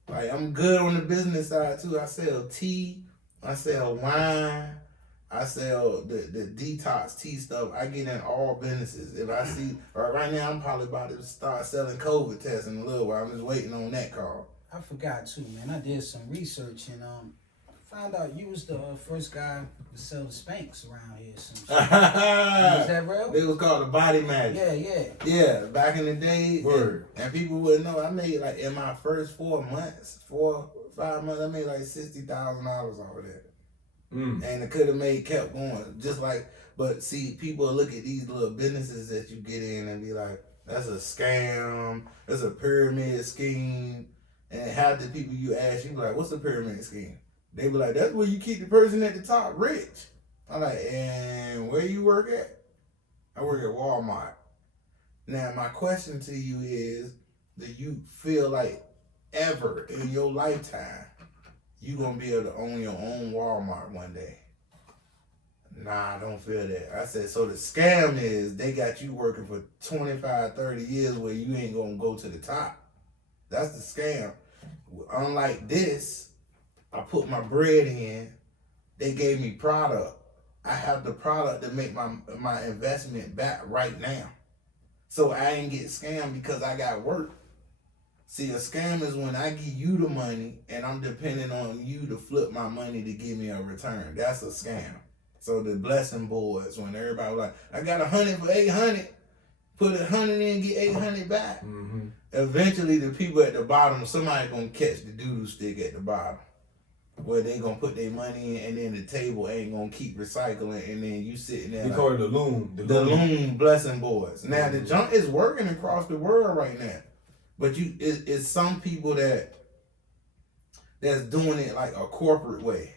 Like, I'm good on the business side too. I sell tea, I sell wine, I sell the detox tea stuff. I get in all businesses. If I see, right now I'm probably about to start selling COVID tests in a little while. I'm just waiting on that call. I forgot too, man. I did some research and found out you was the first guy to sell the Spanx around here. Some shit. Is that real? They was called the Body Magic. Yeah. Back in the day. Word. And people wouldn't know. I made like in my first 4 months, 4 5 months, I made like $60,000 off of that. And it could have kept going. Just like, but see, people look at these little businesses that you get in and be like, that's a scam, that's a pyramid scheme. And half the people you ask, you be like, what's a pyramid scheme? They be like, that's where you keep the person at the top rich. I'm like, and where you work at? I work at Walmart. Now, my question to you is, do you feel like ever in your lifetime you gonna be able to own your own Walmart one day? Nah, I don't feel that. I said, so the scam is they got you working for 25, 30 years where you ain't gonna go to the top. That's the scam. Unlike this, I put my bread in, they gave me product. I have the product to make my investment back right now. So I ain't get scammed because I got work. See, a scam is when I give you the money and I'm depending on you to flip my money to give me a return. That's a scam. So the blessing boards, when everybody was like, I got 100 for 800, put 100 in, get 800 back. Eventually, the people at the bottom, somebody gonna catch the doodle stick at the bottom, where they gonna put their money in, and then the table ain't gonna keep recycling, and then you sitting there. They like, call it the loom. The loom blessing boards. Now the junk is working across the world right now, but it's some people that's doing it like a corporate way,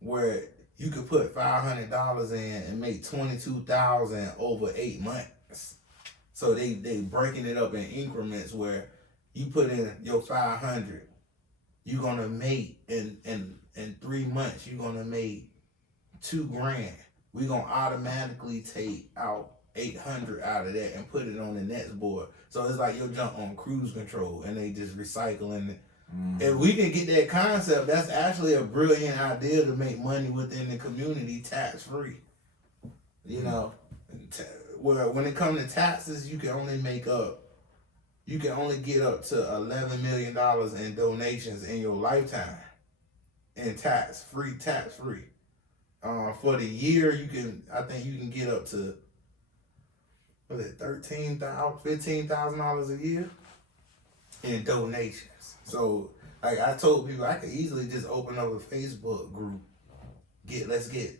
where you could put $500 in and make $22,000 over 8 months. So they breaking it up in increments where you put in your 500, you're gonna make in 3 months you're gonna make $2,000. We're gonna automatically take out 800 out of that and put it on the next board. So it's like your junk on cruise control and they just recycling it. If we can get that concept, that's actually a brilliant idea to make money within the community tax free. You know, when it comes to taxes, you can only get up to $11 million in donations in your lifetime, in tax free. For the year, I think you can get up to, was it $13,000, $15,000 a year in donations. So, like I told people, I could easily just open up a Facebook group. Let's get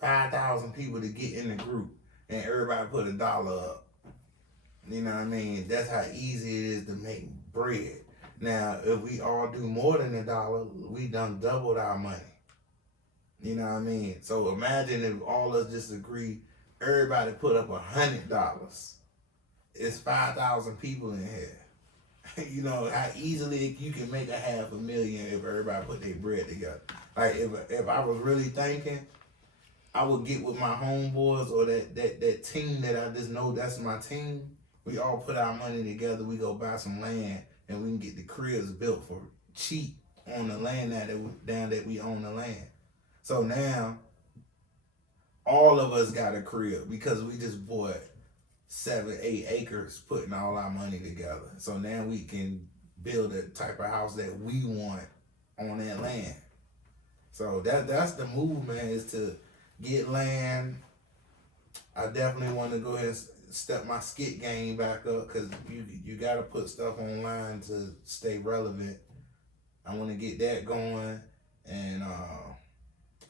5,000 people to get in the group, and everybody put $1 up. You know what I mean? That's how easy it is to make bread. Now, if we all do more than $1, we done doubled our money. You know what I mean? So imagine if all of us just agree, everybody put up $100. It's 5,000 people in here. You know how easily you can make $500,000 if everybody put their bread together. Like if I was really thinking, I would get with my homeboys or that team that I just know that's my team. We all put our money together. We go buy some land and we can get the cribs built for cheap on the land that we own the land. So now all of us got a crib because we just bought 7-8 acres, putting all our money together. So now we can build a type of house that we want on that land. So that's the move, man, is to get land. I definitely want to go ahead and step my skit game back up because you got to put stuff online to stay relevant. I want to get that going, and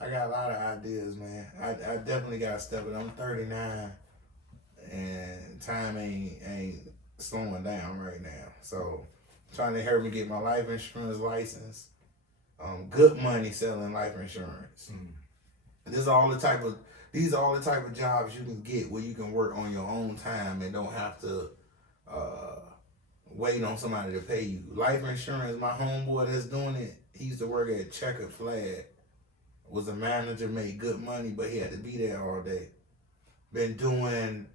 I got a lot of ideas, man. I definitely got to step it. I'm 39, and time ain't slowing down right now. So trying to help me get my life insurance license. Good money selling life insurance. These are all the type of jobs you can get where you can work on your own time and don't have to wait on somebody to pay you. Life insurance, my homeboy that's doing it, he used to work at Checkered Flag. Was a manager, made good money, but he had to be there all day. Been doing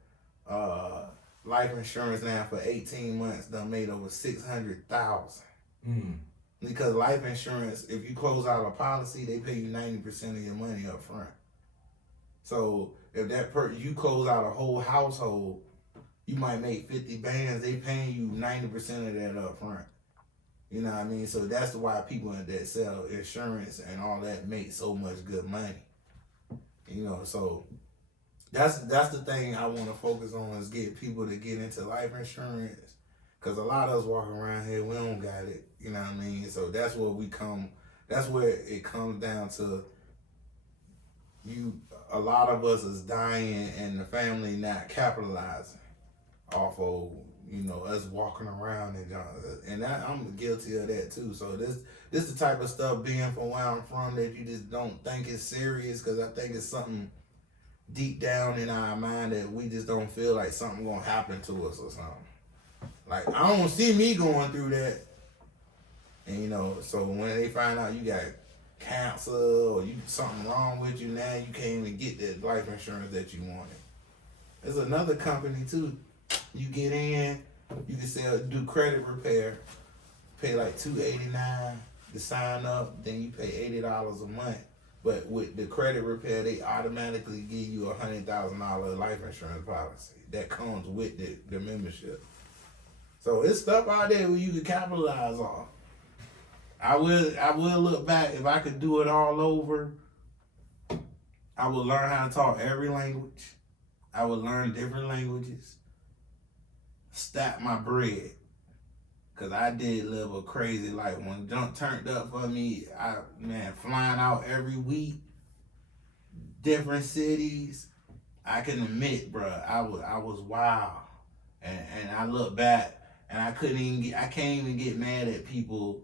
life insurance now for 18 months, done made over $600,000. Because life insurance, if you close out a policy, they pay you 90% of your money up front. So if you close out a whole household, you might make 50 bands, they paying you 90% of that up front. You know what I mean? So that's why people that sell insurance and all that make so much good money. You know, so that's the thing I want to focus on, is get people to get into life insurance. Because a lot of us walking around here, we don't got it. You know what I mean? So that's where it comes down to. A lot of us is dying and the family not capitalizing off of, us walking around and I'm guilty of that too. So this the type of stuff, being from where I'm from, that you just don't think is serious, because I think it's something deep down in our mind that we just don't feel like something gonna happen to us or something. Like, I don't see me going through that. And so when they find out you got cancer or something wrong with you, now you can't even get that life insurance that you wanted. There's another company too. You get in, you can do credit repair, pay like $289 to sign up, then you pay $80 a month. But with the credit repair, they automatically give you a $100,000 life insurance policy that comes with the membership. So it's stuff out there where you can capitalize on. I will look back, if I could do it all over, I would learn how to talk every language. I would learn different languages. Stack my bread. Cause I did live a crazy life. When junk turned up for me, flying out every week, different cities. I can admit, bro, I was wild. And I look back and I can't even get mad at people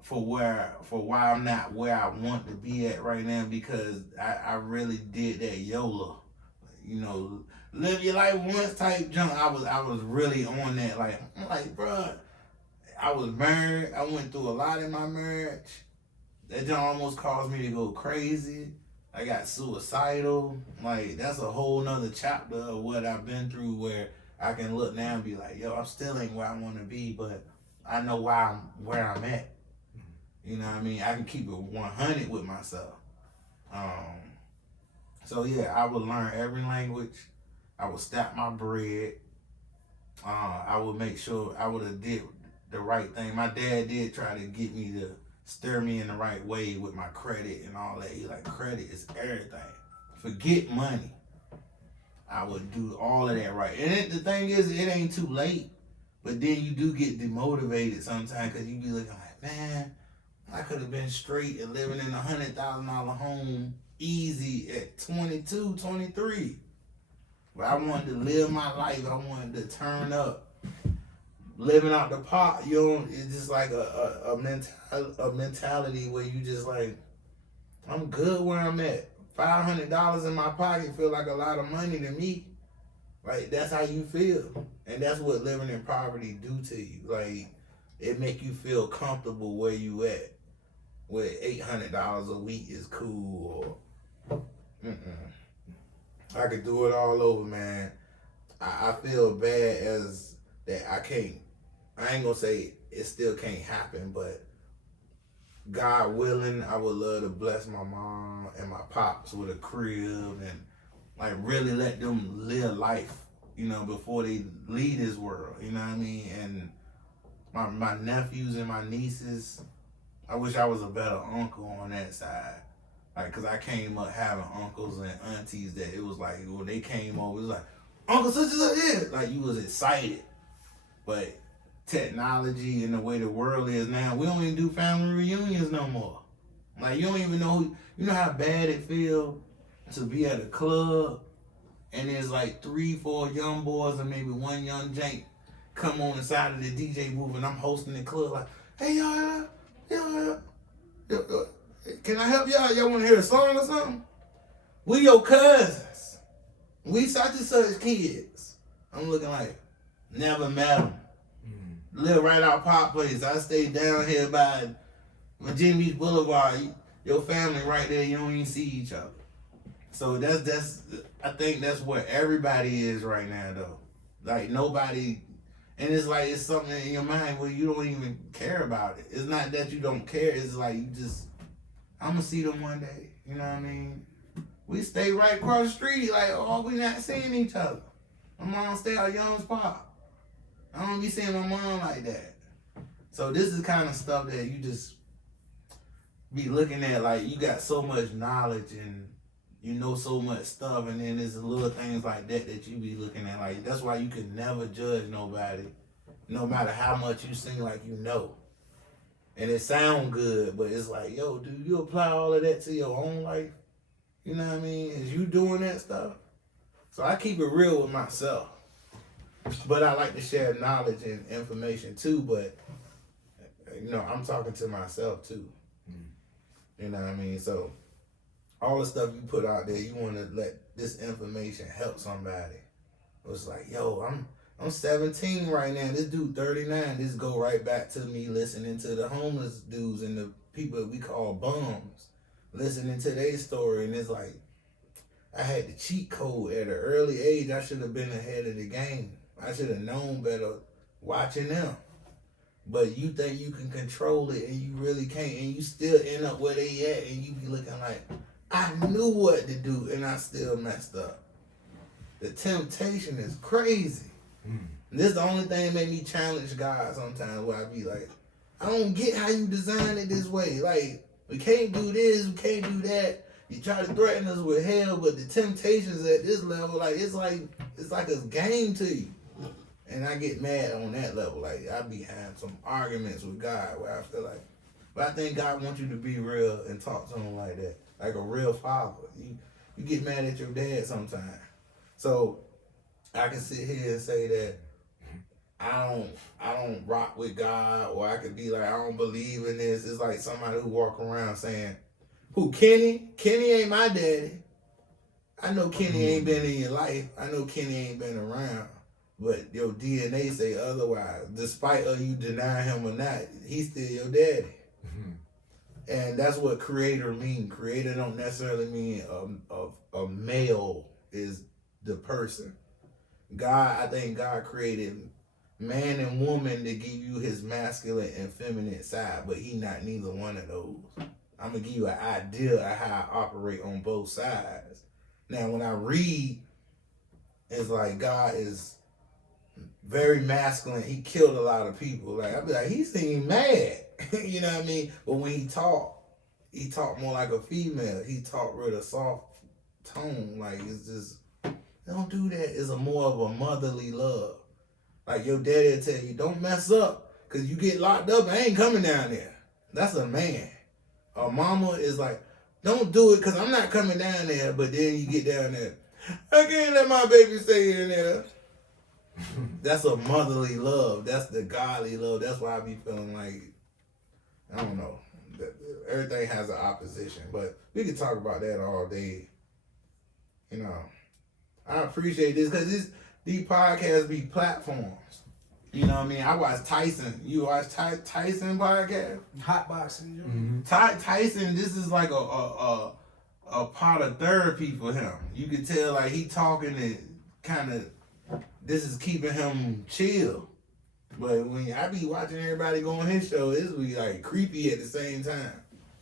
for why I'm not where I want to be at right now, because I really did that YOLO. Live your life once type junk. I was really on that. I'm like, bro, I was married. I went through a lot in my marriage. That junk almost caused me to go crazy. I got suicidal. Like, that's a whole nother chapter of what I've been through, where I can look now and be like, yo, I still ain't where I want to be, but I know where I'm at. You know what I mean? I can keep it 100 with myself. So yeah, I would learn every language. I would stack my bread. I would make sure I would have did the right thing. My dad did try to get me to steer me in the right way with my credit and all that. He like, credit is everything. Forget money. I would do all of that right. And the thing is, it ain't too late. But then you do get demotivated sometimes, because you be looking like, man, I could have been straight and living in a $100,000 home easy at 22, 23. But I wanted to live my life. I wanted to turn up. Living out the pot, it's just like a mentality where you just like, I'm good where I'm at. $500 in my pocket feel like a lot of money to me. Like, that's how you feel. And that's what living in poverty do to you. Like, it make you feel comfortable where you at. Where $800 a week is cool, or I could do it all over, man. I feel bad as that I ain't gonna say it still can't happen, but God willing, I would love to bless my mom and my pops with a crib and like really let them live life, before they leave this world. You know what I mean? And my nephews and my nieces, I wish I was a better uncle on that side. Like, cause I came up having uncles and aunties that it was like when they came over, it was like, Uncle, sisters up here. Like you was excited. But technology and the way the world is now, we don't even do family reunions no more. Like you don't even know you know how bad it feel to be at a club and there's like 3-4 young boys and maybe one young jank come on the side of the DJ booth and I'm hosting the club like, hey y'all, can I help y'all? Y'all want to hear a song or something? We your cousins. We such and such kids. I'm looking like, never met them. Live right out Pop Place. I stay down here by Virginia Beach Boulevard. Your family right there, you don't even see each other. So I think that's where everybody is right now though. Like nobody, and it's like it's something in your mind where you don't even care about it. It's not that you don't care, it's like you just, I'm gonna see them one day. You know what I mean? We stay right across the street, like, oh, we not seeing each other. My mom stay out Young's Pop. I don't be seeing my mom like that. So this is kind of stuff that you just be looking at, like you got so much knowledge and you know so much stuff, and then there's little things like that you be looking at. Like that's why you can never judge nobody, no matter how much you seem like you know. And it sound good, but it's like, yo, do you apply all of that to your own life? You know what I mean? Is you doing that stuff? So I keep it real with myself. But I like to share knowledge and information too, but I'm talking to myself too. You know what I mean? So all the stuff you put out there, you want to let this information help somebody. It's like, yo, I'm 17 right now. This dude 39. This go right back to me listening to the homeless dudes and the people we call bums, listening to their story. And it's like, I had the cheat code at an early age. I should have been ahead of the game. I should have known better watching them. But you think you can control it and you really can't. And you still end up where they at and you be looking like, I knew what to do and I still messed up. The temptation is crazy. This is the only thing that made me challenge God sometimes, where I be like, I don't get how you designed it this way. Like, we can't do this, we can't do that. You try to threaten us with hell, but the temptations at this level, it's like a game to you. And I get mad on that level. Like, I be having some arguments with God where I feel like, but I think God wants you to be real and talk to him like that, like a real father. You get mad at your dad sometimes. So I can sit here and say that I don't rock with God, or I could be like, I don't believe in this. It's like somebody who walk around saying, who, Kenny? Kenny ain't my daddy. I know Kenny ain't been in your life. I know Kenny ain't been around. But your DNA say otherwise. Despite of you denying him or not, he's still your daddy. And that's what creator mean. Creator don't necessarily mean a male is the person. God, I think God created man and woman to give you his masculine and feminine side, but he not neither one of those. I'm going to give you an idea of how I operate on both sides. Now, when I read, it's like God is very masculine. He killed a lot of people. Like, I be like, he seemed mad. You know what I mean? But when he talked more like a female. He talked with a soft tone. Like, it's just, don't do that. It's a more of a motherly love. Like your daddy will tell you, don't mess up, because you get locked up, I ain't coming down there. That's a man. A mama is like, don't do it, because I'm not coming down there. But then you get down there, I can't let my baby stay in there. That's a motherly love. That's the godly love. That's why I be feeling like, I don't know, everything has an opposition. But we could talk about that all day. You know, I appreciate this, because these podcasts be platforms. You know what I mean? I watch Tyson. You watch Tyson podcast? Hot boxing. Mm-hmm. Tyson, this is like a part of therapy for him. You can tell like he talking and kind of, this is keeping him chill. But when I be watching everybody go on his show, it's be like creepy at the same time.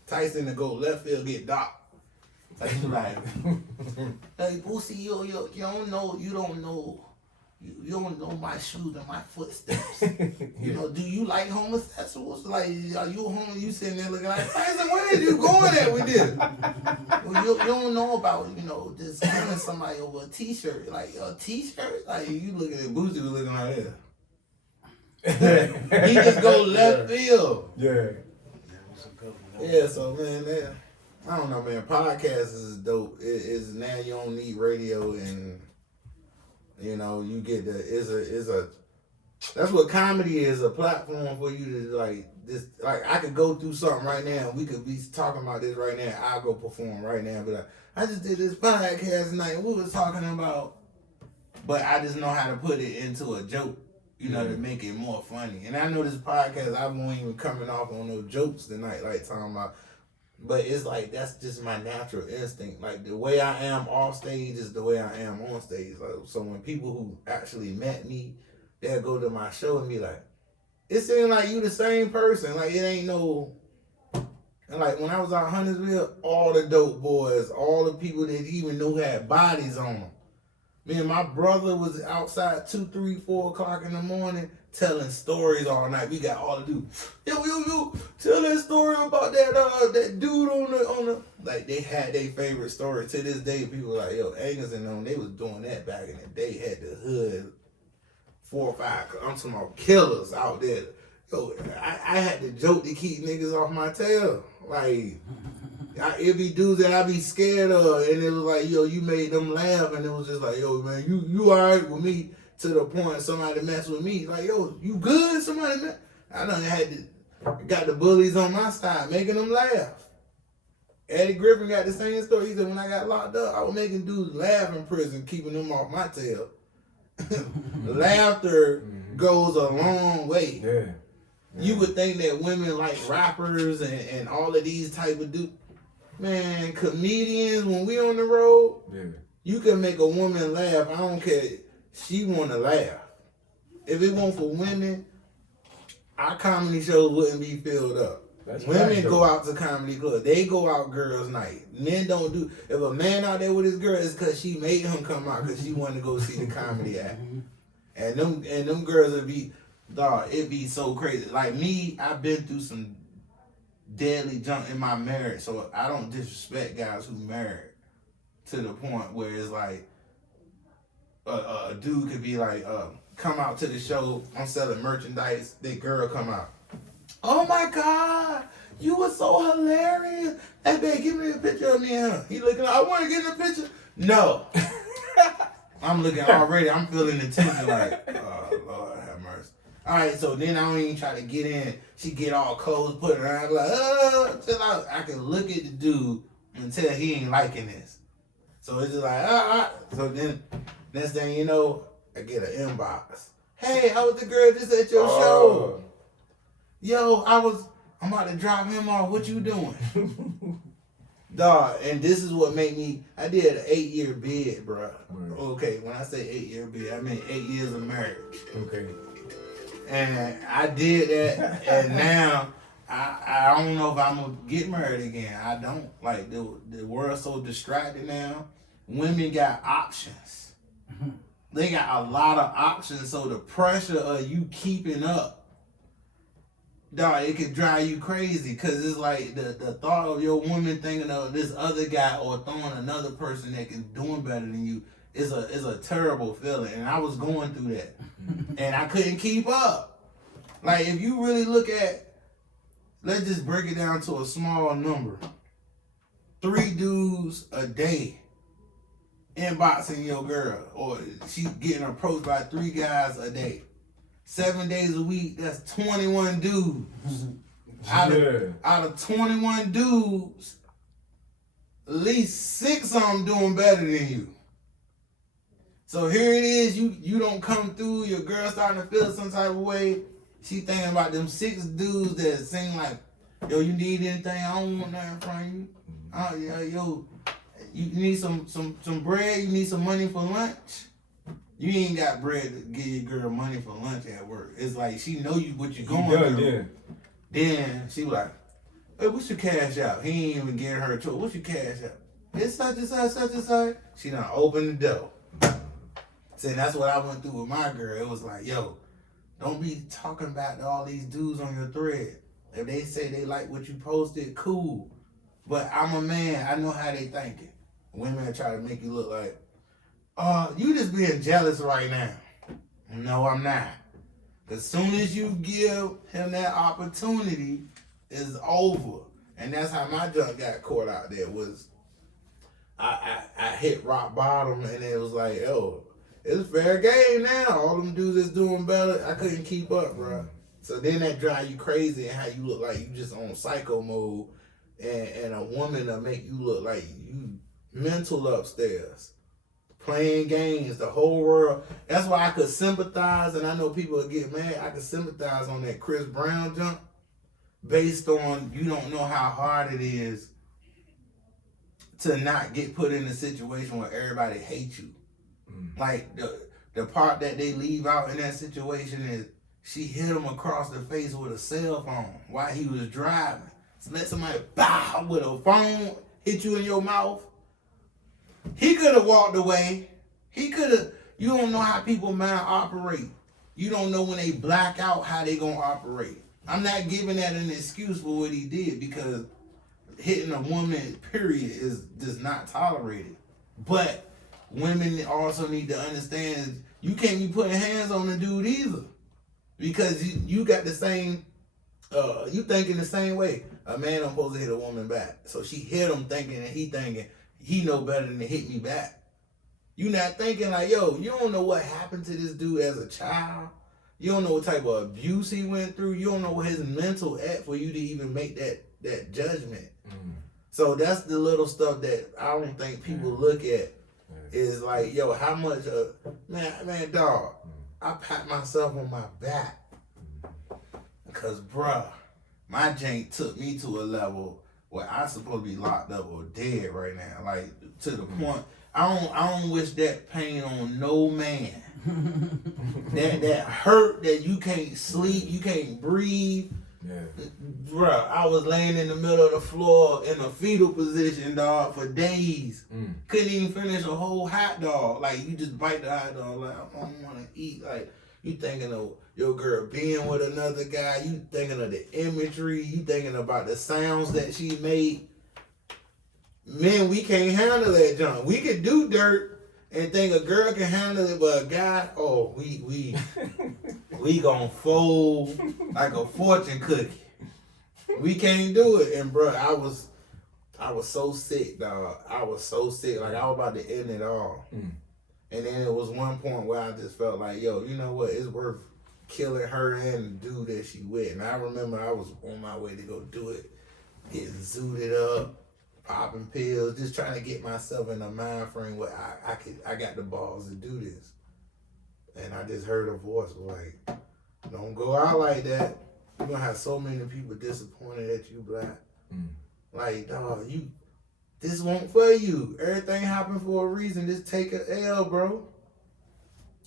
Tyson to go left field get docked. Like, hey, Boosie, you don't know, you don't know my shoes and my footsteps. You know, do you like homosexuals? Like, are you homo? You sitting there looking like, Tyson, where are you going at with this? Well, you don't know about, just killing somebody over a t-shirt. Like, a t-shirt? Like, you looking at Boosie looking like that. He just go left field. Yeah. Yeah, so man, I don't know, man. Podcasts is dope. It's now you don't need radio, and you get that's what comedy is, a platform for you to I could go through something right now. We could be talking about this right now. I'll go perform right now, but I just did this podcast tonight. We was talking about, but I just know how to put it into a joke. To make it more funny. And I know this podcast, I won't even coming off on no jokes tonight, like talking about, but it's like, that's just my natural instinct. Like, the way I am off stage is the way I am on stage. Like, so when people who actually met me, they'll go to my show and be like, it seems like you the same person. Like, it ain't no, and like, when I was out Huntersville, all the dope boys, all the people that even knew had bodies on them. Me and my brother was outside 2, 3, 4 o'clock in the morning telling stories all night. We got all to do. Yo, tell that story about that dude on the like, they had their favorite story. To this day, people were like, yo, Angus and them, they was doing that back in the day. Had the hood 4 or 5. I'm talking about killers out there. Yo, I had to joke to keep niggas off my tail. Like, it be dudes that I be scared of, and it was like, yo, you made them laugh, and it was just like, yo, man, you all right with me, to the point somebody mess with me. Like, yo, you good? Somebody mess? I done got the bullies on my side, making them laugh. Eddie Griffin got the same story. He said, when I got locked up, I was making dudes laugh in prison, keeping them off my tail. Laughter goes a long way. Yeah. You would think that women like rappers and all of these type of dudes. Man, comedians, when we on the road, you can make a woman laugh. I don't care. She want to laugh. If it weren't for women, our comedy shows wouldn't be filled up. Women go out to comedy clubs. They go out girls' night. Men don't do. If a man out there with his girl, it's because she made him come out because she wanted to go see the comedy act. And them girls would be, dog, it'd be so crazy. Like me, I've been through some deadly junk in my marriage, so I don't disrespect guys who married, to the point where it's like a dude could be like, come out to the show, I'm selling merchandise, the girl come out, oh my God, you were so hilarious, hey babe, give me a picture of me and her. He looking like, I want to get in a picture. No. I'm looking already, I'm feeling the tension like, oh Lord have mercy. Alright, so then I don't even try to get in. She get all clothes, put her around, like, chill out. I can look at the dude and tell he ain't liking this. So it's just like, So then, next thing you know, I get an inbox. Hey, how was the girl just at your show? Yo, I'm about to drop him off. What you doing? Dog, and this is what made me, I did an 8-year bid, bro. Right. Okay, when I say 8-year bid, I mean 8 years of marriage. Okay. And I did that, and now I don't know if I'm gonna get married again. I don't. Like, the world's so distracted now. Women got options. They got a lot of options, so the pressure of you keeping up, dog, it could drive you crazy, because it's like the thought of your woman thinking of this other guy or throwing another person that is doing better than you is a terrible feeling. And I was going through that. And I couldn't keep up. Like, if you really look at, let's just break it down to a small number. 3 dudes a day inboxing your girl, or she getting approached by 3 guys a day. 7 days a week, that's 21 dudes. Out of 21 dudes, at least 6 of them doing better than you. So here it is, you don't come through, your girl starting to feel some type of way. She thinking about them 6 dudes that seem like, yo, you need anything? I don't want nothing from you. Yo, you need some bread? You need some money for lunch? You ain't got bread to give your girl money for lunch at work. It's like she know you what you He going done through. then. Then she was like, hey, what's your cash out? He ain't even getting her a choice. What's your cash out? It's such and such, such and such. She done opened the door. See, that's what I went through with my girl. It was like, yo, don't be talking about all these dudes on your thread. If they say they like what you posted, cool. But I'm a man. I know how they thinking. Women try to make you look like, you just being jealous right now. No, I'm not. As soon as you give him that opportunity, it's over. And that's how my junk got caught out there was I hit rock bottom and it was like, oh, it's fair game now. All them dudes is doing better. I couldn't keep up, bro. So then that drive you crazy and how you look like you just on psycho mode and a woman will make you look like you mental upstairs. Playing games, the whole world. That's why I could sympathize, and I know people will get mad. I could sympathize on that Chris Brown jump based on you don't know how hard it is to not get put in a situation where everybody hates you. Like the part that they leave out in that situation is she hit him across the face with a cell phone while he was driving. So let somebody bow with a phone hit you in your mouth. He could have walked away. He could have. You don't know how people mind operate. You don't know when they black out how they gonna operate. I'm not giving that an excuse for what he did because hitting a woman, period, is just not tolerated. But women also need to understand you can't be putting hands on the dude either because you got the same. You thinking the same way. A man don't supposed to hit a woman back, so she hit him thinking and he thinking. He know better than to hit me back. You not thinking like, yo, you don't know what happened to this dude as a child. You don't know what type of abuse he went through. You don't know what his mental at for you to even make that judgment. So that's the little stuff that I don't think people look at. Is like, yo, how much, man, dog, I pat myself on my back. Because, bruh, my jank took me to a level where I supposed to be locked up or dead right now. Like, to the point, I don't wish that pain on no man. that hurt that you can't sleep, you can't breathe. Yeah. Bruh, I was laying in the middle of the floor in a fetal position, dog, for days. Couldn't even finish a whole hot dog. Like, you just bite the hot dog, like, I don't want to eat. Like, you thinking of your girl being with another guy. You thinking of the imagery. You thinking about the sounds that she made. Men, we can't handle that junk. We could do dirt and think a girl can handle it, but a guy, oh, we gonna fold like a fortune cookie. We can't do it. And bro, I was so sick, dog. I was so sick. Like I was about to end it all. And then it was one point where I just felt like, yo, you know what? It's worth killing her and the dude that she with. And I remember I was on my way to go do it, getting zooted up, popping pills, just trying to get myself in a mind frame where I got the balls to do this. And I just heard a voice like, don't go out like that. You're gonna have so many people disappointed at you, Black. Like, dog, this won't for you. Everything happened for a reason. Just take a L, bro.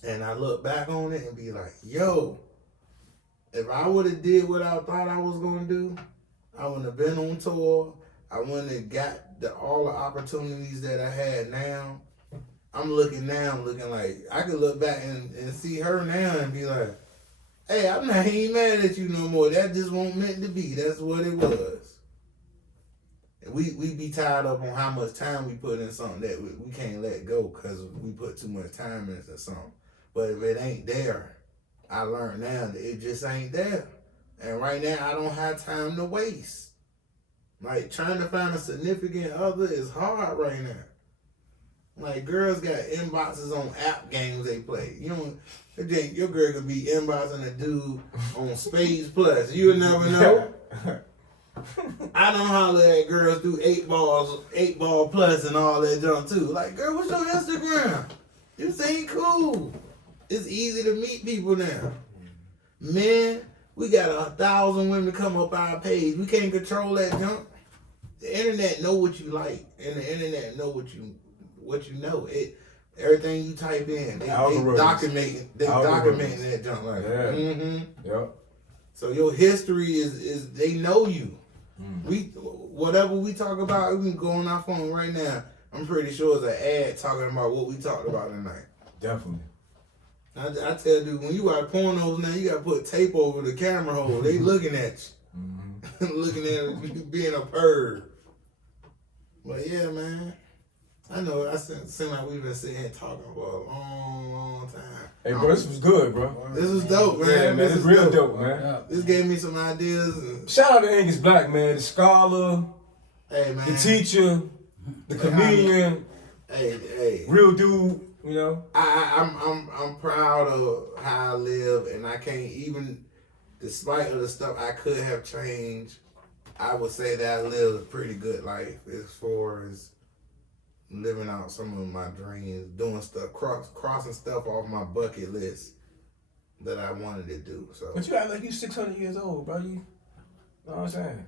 And I look back on it and be like, yo, if I would have did what I thought I was going to do, I wouldn't have been on tour. I wouldn't have got all the opportunities that I had now. I'm looking like, I could look back and see her now and be like, hey, I'm not even mad at you no more. That just wasn't meant to be. That's what it was. We be tied up on how much time we put in something that we can't let go because we put too much time into something. But if it ain't there, I learned now that it just ain't there. And right now, I don't have time to waste. Like, trying to find a significant other is hard right now. Like, girls got inboxes on app games they play. You know, your girl could be inboxing a dude on Spades Plus. You'll never know. I don't holler at girls do 8-ball plus and all that junk too. Like, girl, what's your Instagram? This ain't cool. It's easy to meet people now. Men, we got 1,000 women come up our page. We can't control that junk. The internet know what you like, and the internet know what you know. everything you type in, they documenting that junk. Like, Yep. So your history is they know you. Whatever we talk about, we can go on our phone right now. I'm pretty sure it's an ad talking about what we talked about tonight. Definitely. I tell you, when you watch pornos now, you gotta put tape over the camera hole. They looking at you, looking at you being a perv. But yeah, man, I know. I seem like we've been sitting here talking for a long time. Hey, bro, this was good, bro. This was dope, man. Yeah, man, this it's is real dope, man. This gave me some ideas. Shout out to Angus Black, man, the scholar, Hey, man, the teacher, the comedian, hey, real dude. You know, I'm proud of how I live, and I can't even, despite of the stuff I could have changed, I would say that I lived a pretty good life as far as living out some of my dreams, doing stuff, crossing stuff off my bucket list that I wanted to do. So, but you act like you 600 years old, bro. You know what I'm saying?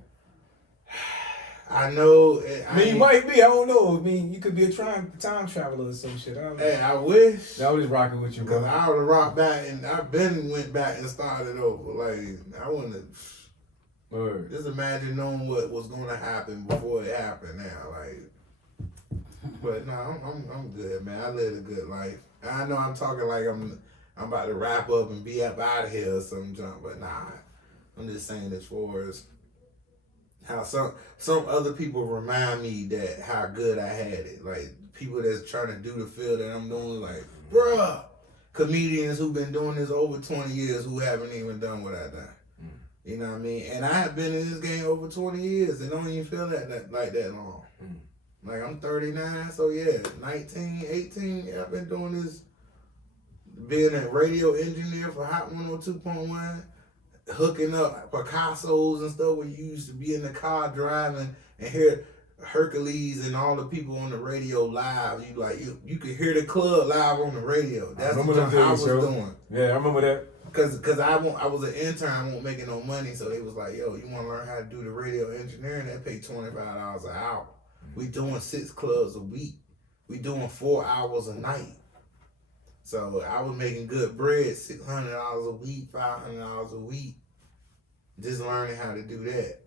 I know. I mean, you might be. I don't know. I mean, you could be a time traveler or some shit. I don't know. Hey, I wish. I was just rocking with you, bro. Cause I would have rocked back, and I've been went back and started over. Like I wouldn't have. Just imagine knowing what was going to happen before it happened. Now, like, but no, I'm good, man. I lived a good life. I know I'm talking like I'm about to wrap up and be up out of here or some junk, but nah, I'm just saying as far as how some other people remind me that how good I had it. Like people that's trying to do the field that I'm doing, like, bruh, comedians who've been doing this over 20 years who haven't even done what I done. You know what I mean? And I have been in this game over 20 years and don't even feel that like that long. Like I'm 39, so yeah, 19, 18, I've been doing this, being a radio engineer for Hot 102.1. Hooking up Picassos and stuff where you used to be in the car driving and hear Hercules and all the people on the radio live. You could hear the club live on the radio. That's what I was doing. Yeah, I remember that. Cause I was an intern, I wasn't making no money, so they was like, yo, you want to learn how to do the radio engineering? They pay $25 an hour. We doing 6 clubs a week. We doing 4 hours a night. So I was making good bread, $600 a week, $500 a week, just learning how to do that.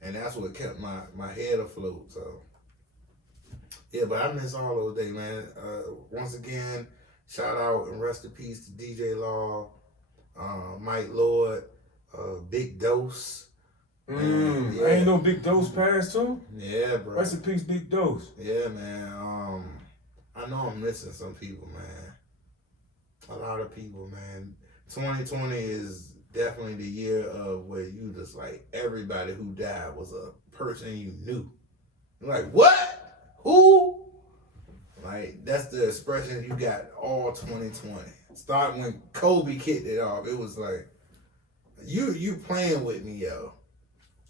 And that's what kept my head afloat. So, yeah, but I miss all those days, man. Once again, shout out and rest in peace to DJ Law, Mike Lord, Big Dose. Yeah. I ain't no Big Dose pass too? Yeah, bro. Rest in peace, Big Dose. Yeah, man. I know I'm missing some people, man. A lot of people, man. 2020 is definitely the year of where you just like everybody who died was a person you knew. You're like, what? Who? Like that's the expression you got all 2020. Starting when Kobe kicked it off, it was like, you playing with me, yo.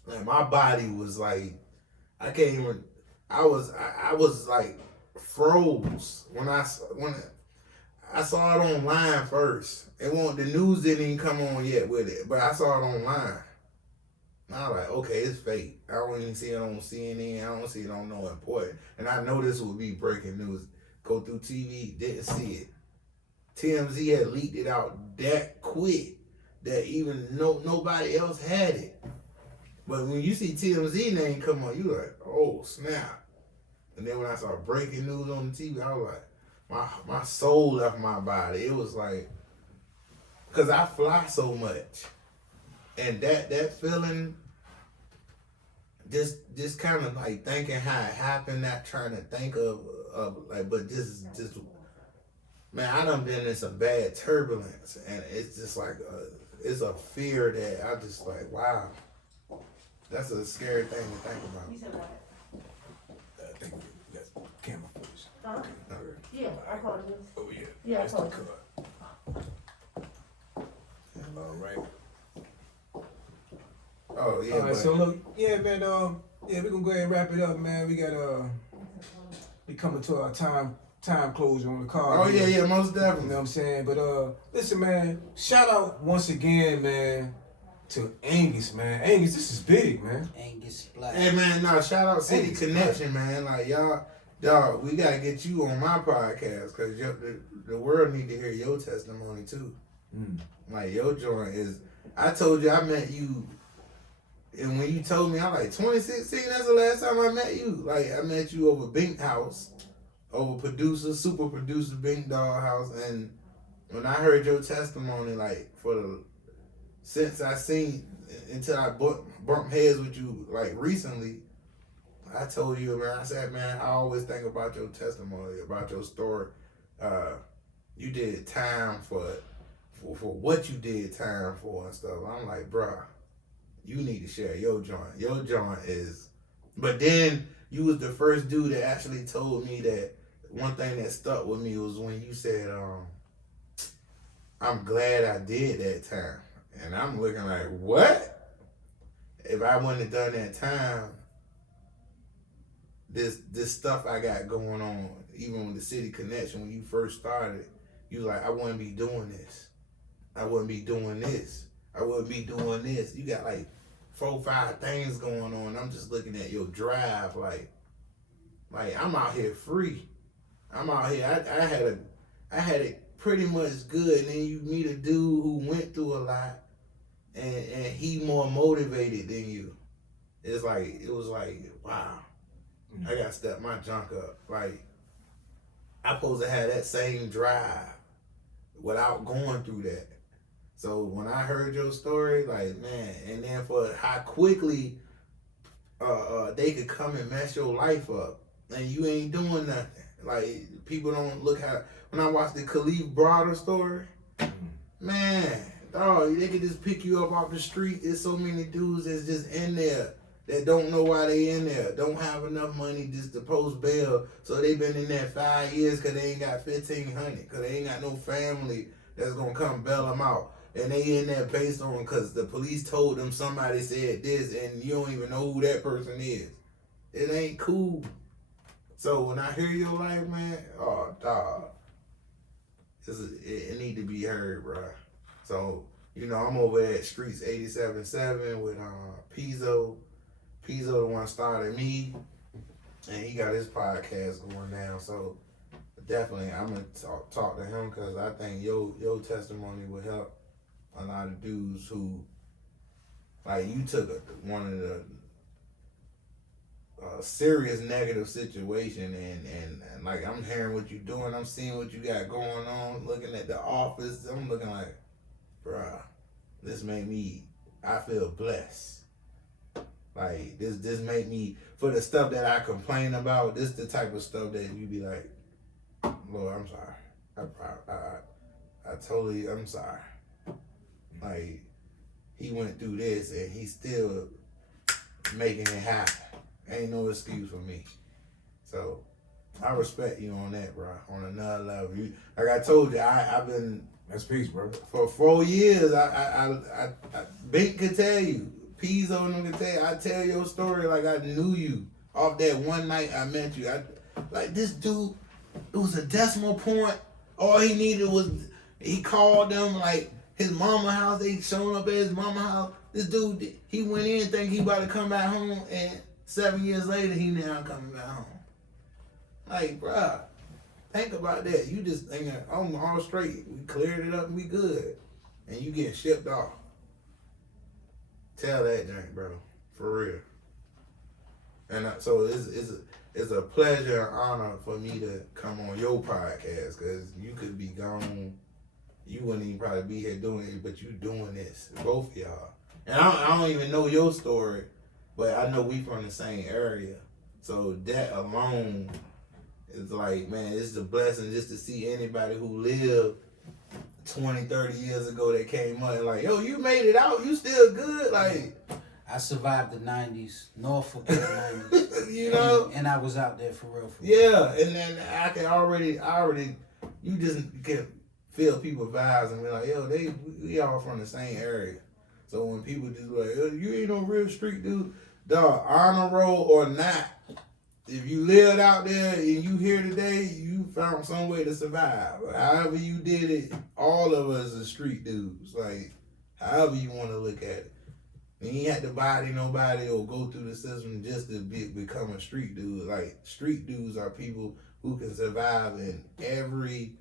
Like my body was like, I can't even. I was like froze when I saw it online first. The news didn't even come on yet with it, but I saw it online. And I was like, okay, it's fake. I don't even see it on CNN. I don't see it on no important. And I know this would be breaking news. Go through TV, didn't see it. TMZ had leaked it out that quick that even nobody else had it. But when you see TMZ name come on, you like, oh snap. And then when I saw breaking news on the TV, I was like, my soul left my body. It was like, because I fly so much. And that feeling, just kind of like thinking how it happened, not trying to think of like, but just, man, I done been in some bad turbulence. And it's just like, it's a fear that I just like, wow. That's a scary thing to think about. You said what? I think that's camera footage. Huh? Okay. Yeah, I called you. Oh yeah. Yeah, I That's the called you. cut. All right. Oh yeah. All right. So look, yeah, man. Yeah, we gonna go ahead and wrap it up, man. We got we coming to our time closure on the card. Oh yeah, most definitely. You know what I'm saying? But listen, man. Shout out once again, man, to Angus, man. Angus, this is big, man. Angus Black. Hey man, no, shout out City Angus Connection, man. Like y'all Dog, we gotta get you on my podcast because the world need to hear your testimony too. Like your joint is. I told you I met you, and when you told me, I'm like 2016. That's the last time I met you. Like I met you over Bink House, over super producer Bink Dog House, and when I heard your testimony, like since I seen until I bumped heads with you like recently. I told you, man, I said, man, I always think about your testimony, about your story. You did time for what you did time for and stuff. I'm like, bruh, you need to share your joint. Your joint is, but then you was the first dude that actually told me that one thing that stuck with me was when you said, I'm glad I did that time. And I'm looking like, what? If I wouldn't have done that time, this stuff I got going on, even with the City Connection, when you first started, you was like, I wouldn't be doing this. I wouldn't be doing this. I wouldn't be doing this. You got like 4, 5 things going on. I'm just looking at your drive like I'm out here free. I'm out here. I had it pretty much good. And then you meet a dude who went through a lot and he more motivated than you. It was like, wow. I gotta step my junk up. Like, I'm supposed to have that same drive without going through that. So when I heard your story, like, man, and then for how quickly they could come and mess your life up, and you ain't doing nothing. Like, people don't look how, when I watched the Khalif Browder story, man, dog, they could just pick you up off the street. There's so many dudes that's just in there that don't know why they in there, don't have enough money just to post bail. So they been in there 5 years because they ain't got $1,500, because they ain't got no family that's going to come bail them out. And they in there based on because the police told them somebody said this and you don't even know who that person is. It ain't cool. So when I hear your life, man, oh, dog, it need to be heard, bro. So, you know, I'm over at Streets 87.7 with Pizzo. Pizzo the one started me, and he got his podcast going now. So definitely, I'm gonna talk to him because I think your testimony will help a lot of dudes who, like, you took one of the serious negative situation, and like I'm hearing what you're doing, I'm seeing what you got going on, looking at the office. I'm looking like, bruh, this made me. I feel blessed. Like, this make me, for the stuff that I complain about, this the type of stuff that you be like, Lord, I'm sorry. I'm sorry. Like, he went through this and he's still making it happen. Ain't no excuse for me. So, I respect you on that, bro. On another level. Like I told you, I've been... That's peace, bro. For 4 years, I Bink could tell you. Pizzo and them could tell you. I tell your story like I knew you. Off that one night I met you. Like this dude, it was a decimal point. All he needed was, he called them like his mama house. They showing up at his mama house. This dude, he went in think he about to come back home, and 7 years later, he now coming back home. Like, bruh, think about that. You just thinking, I'm all straight. We cleared it up and we good. And you getting shipped off. Tell that drink, bro. For real. And so it's a pleasure and honor for me to come on your podcast, because you could be gone. You wouldn't even probably be here doing it, but you doing this. Both of y'all. And I don't even know your story, but I know we from the same area. So that alone is like, man, it's a blessing just to see anybody who lived 20, 30 years ago that came up and like, yo, you made it out. You still good. Like, I survived the 90s, Norfolk in the 90s. You know? And I was out there for real. Yeah, and then I already, you just can feel people's vibes and be like, yo, we all from the same area. So when people just like, yo, you ain't no real street dude, dog, honor roll or not, if you lived out there and you here today, you found some way to survive. However you did it, all of us are street dudes. Like, however you want to look at it. And he had to body nobody or go through the system just to become a street dude. Like, street dudes are people who can survive in every,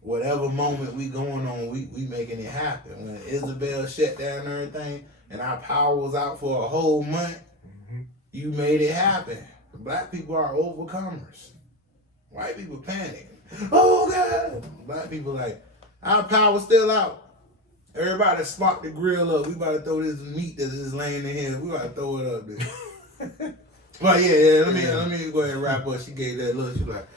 whatever moment we going on, we making it happen. When Isabel shut down everything and our power was out for a whole month, you made it happen. Black people are overcomers. White people panic. Oh, God. Black people like, our power's still out. Everybody spark the grill up. We about to throw this meat that's just laying in here. We about to throw it up there. But yeah, let me go ahead and wrap up. She gave that look. She was like,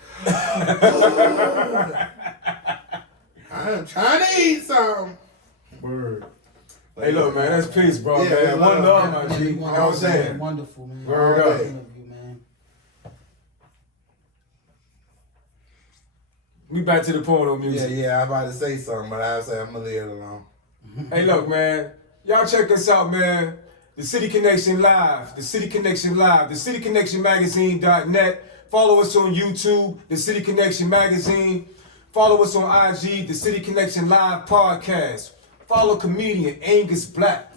I'm trying to eat something. Word. Hey, look, man, that's peace, bro, Yeah, man. One love, my G. You know what I'm saying? Wonderful, man. Word All up. of you, man. We back to the porno music. Yeah, I'm about to say something, but I say I'm going to leave it alone. Hey, look, man. Y'all check us out, man. The City Connection Live. The City Connection Live. The CityConnectionMagazine.net. Follow us on YouTube, The City Connection Magazine. Follow us on IG, The City Connection Live Podcast. Follow comedian Angus Black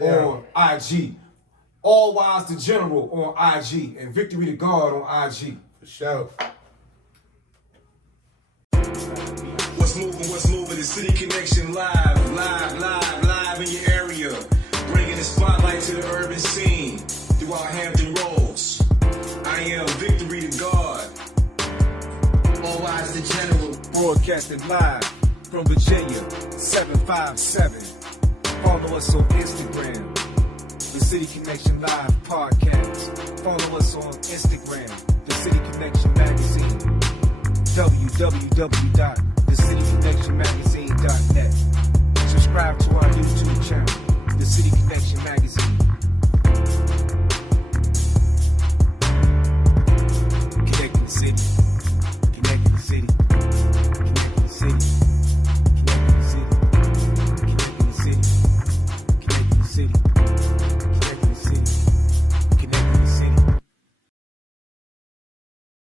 on IG. All Wise the General on IG. And Victory the God on IG. For sure. What's moving? The City Connection live in your area. Bringing the spotlight to the urban scene throughout Hampton Roads. I am Victory the God. All Wise the General. Broadcasting live from Virginia, 757. Follow us on Instagram, The City Connection Live Podcast. Follow us on Instagram, The City Connection Magazine. www.thecityconnectionmagazine.net. Subscribe to our YouTube channel, The City Connection Magazine.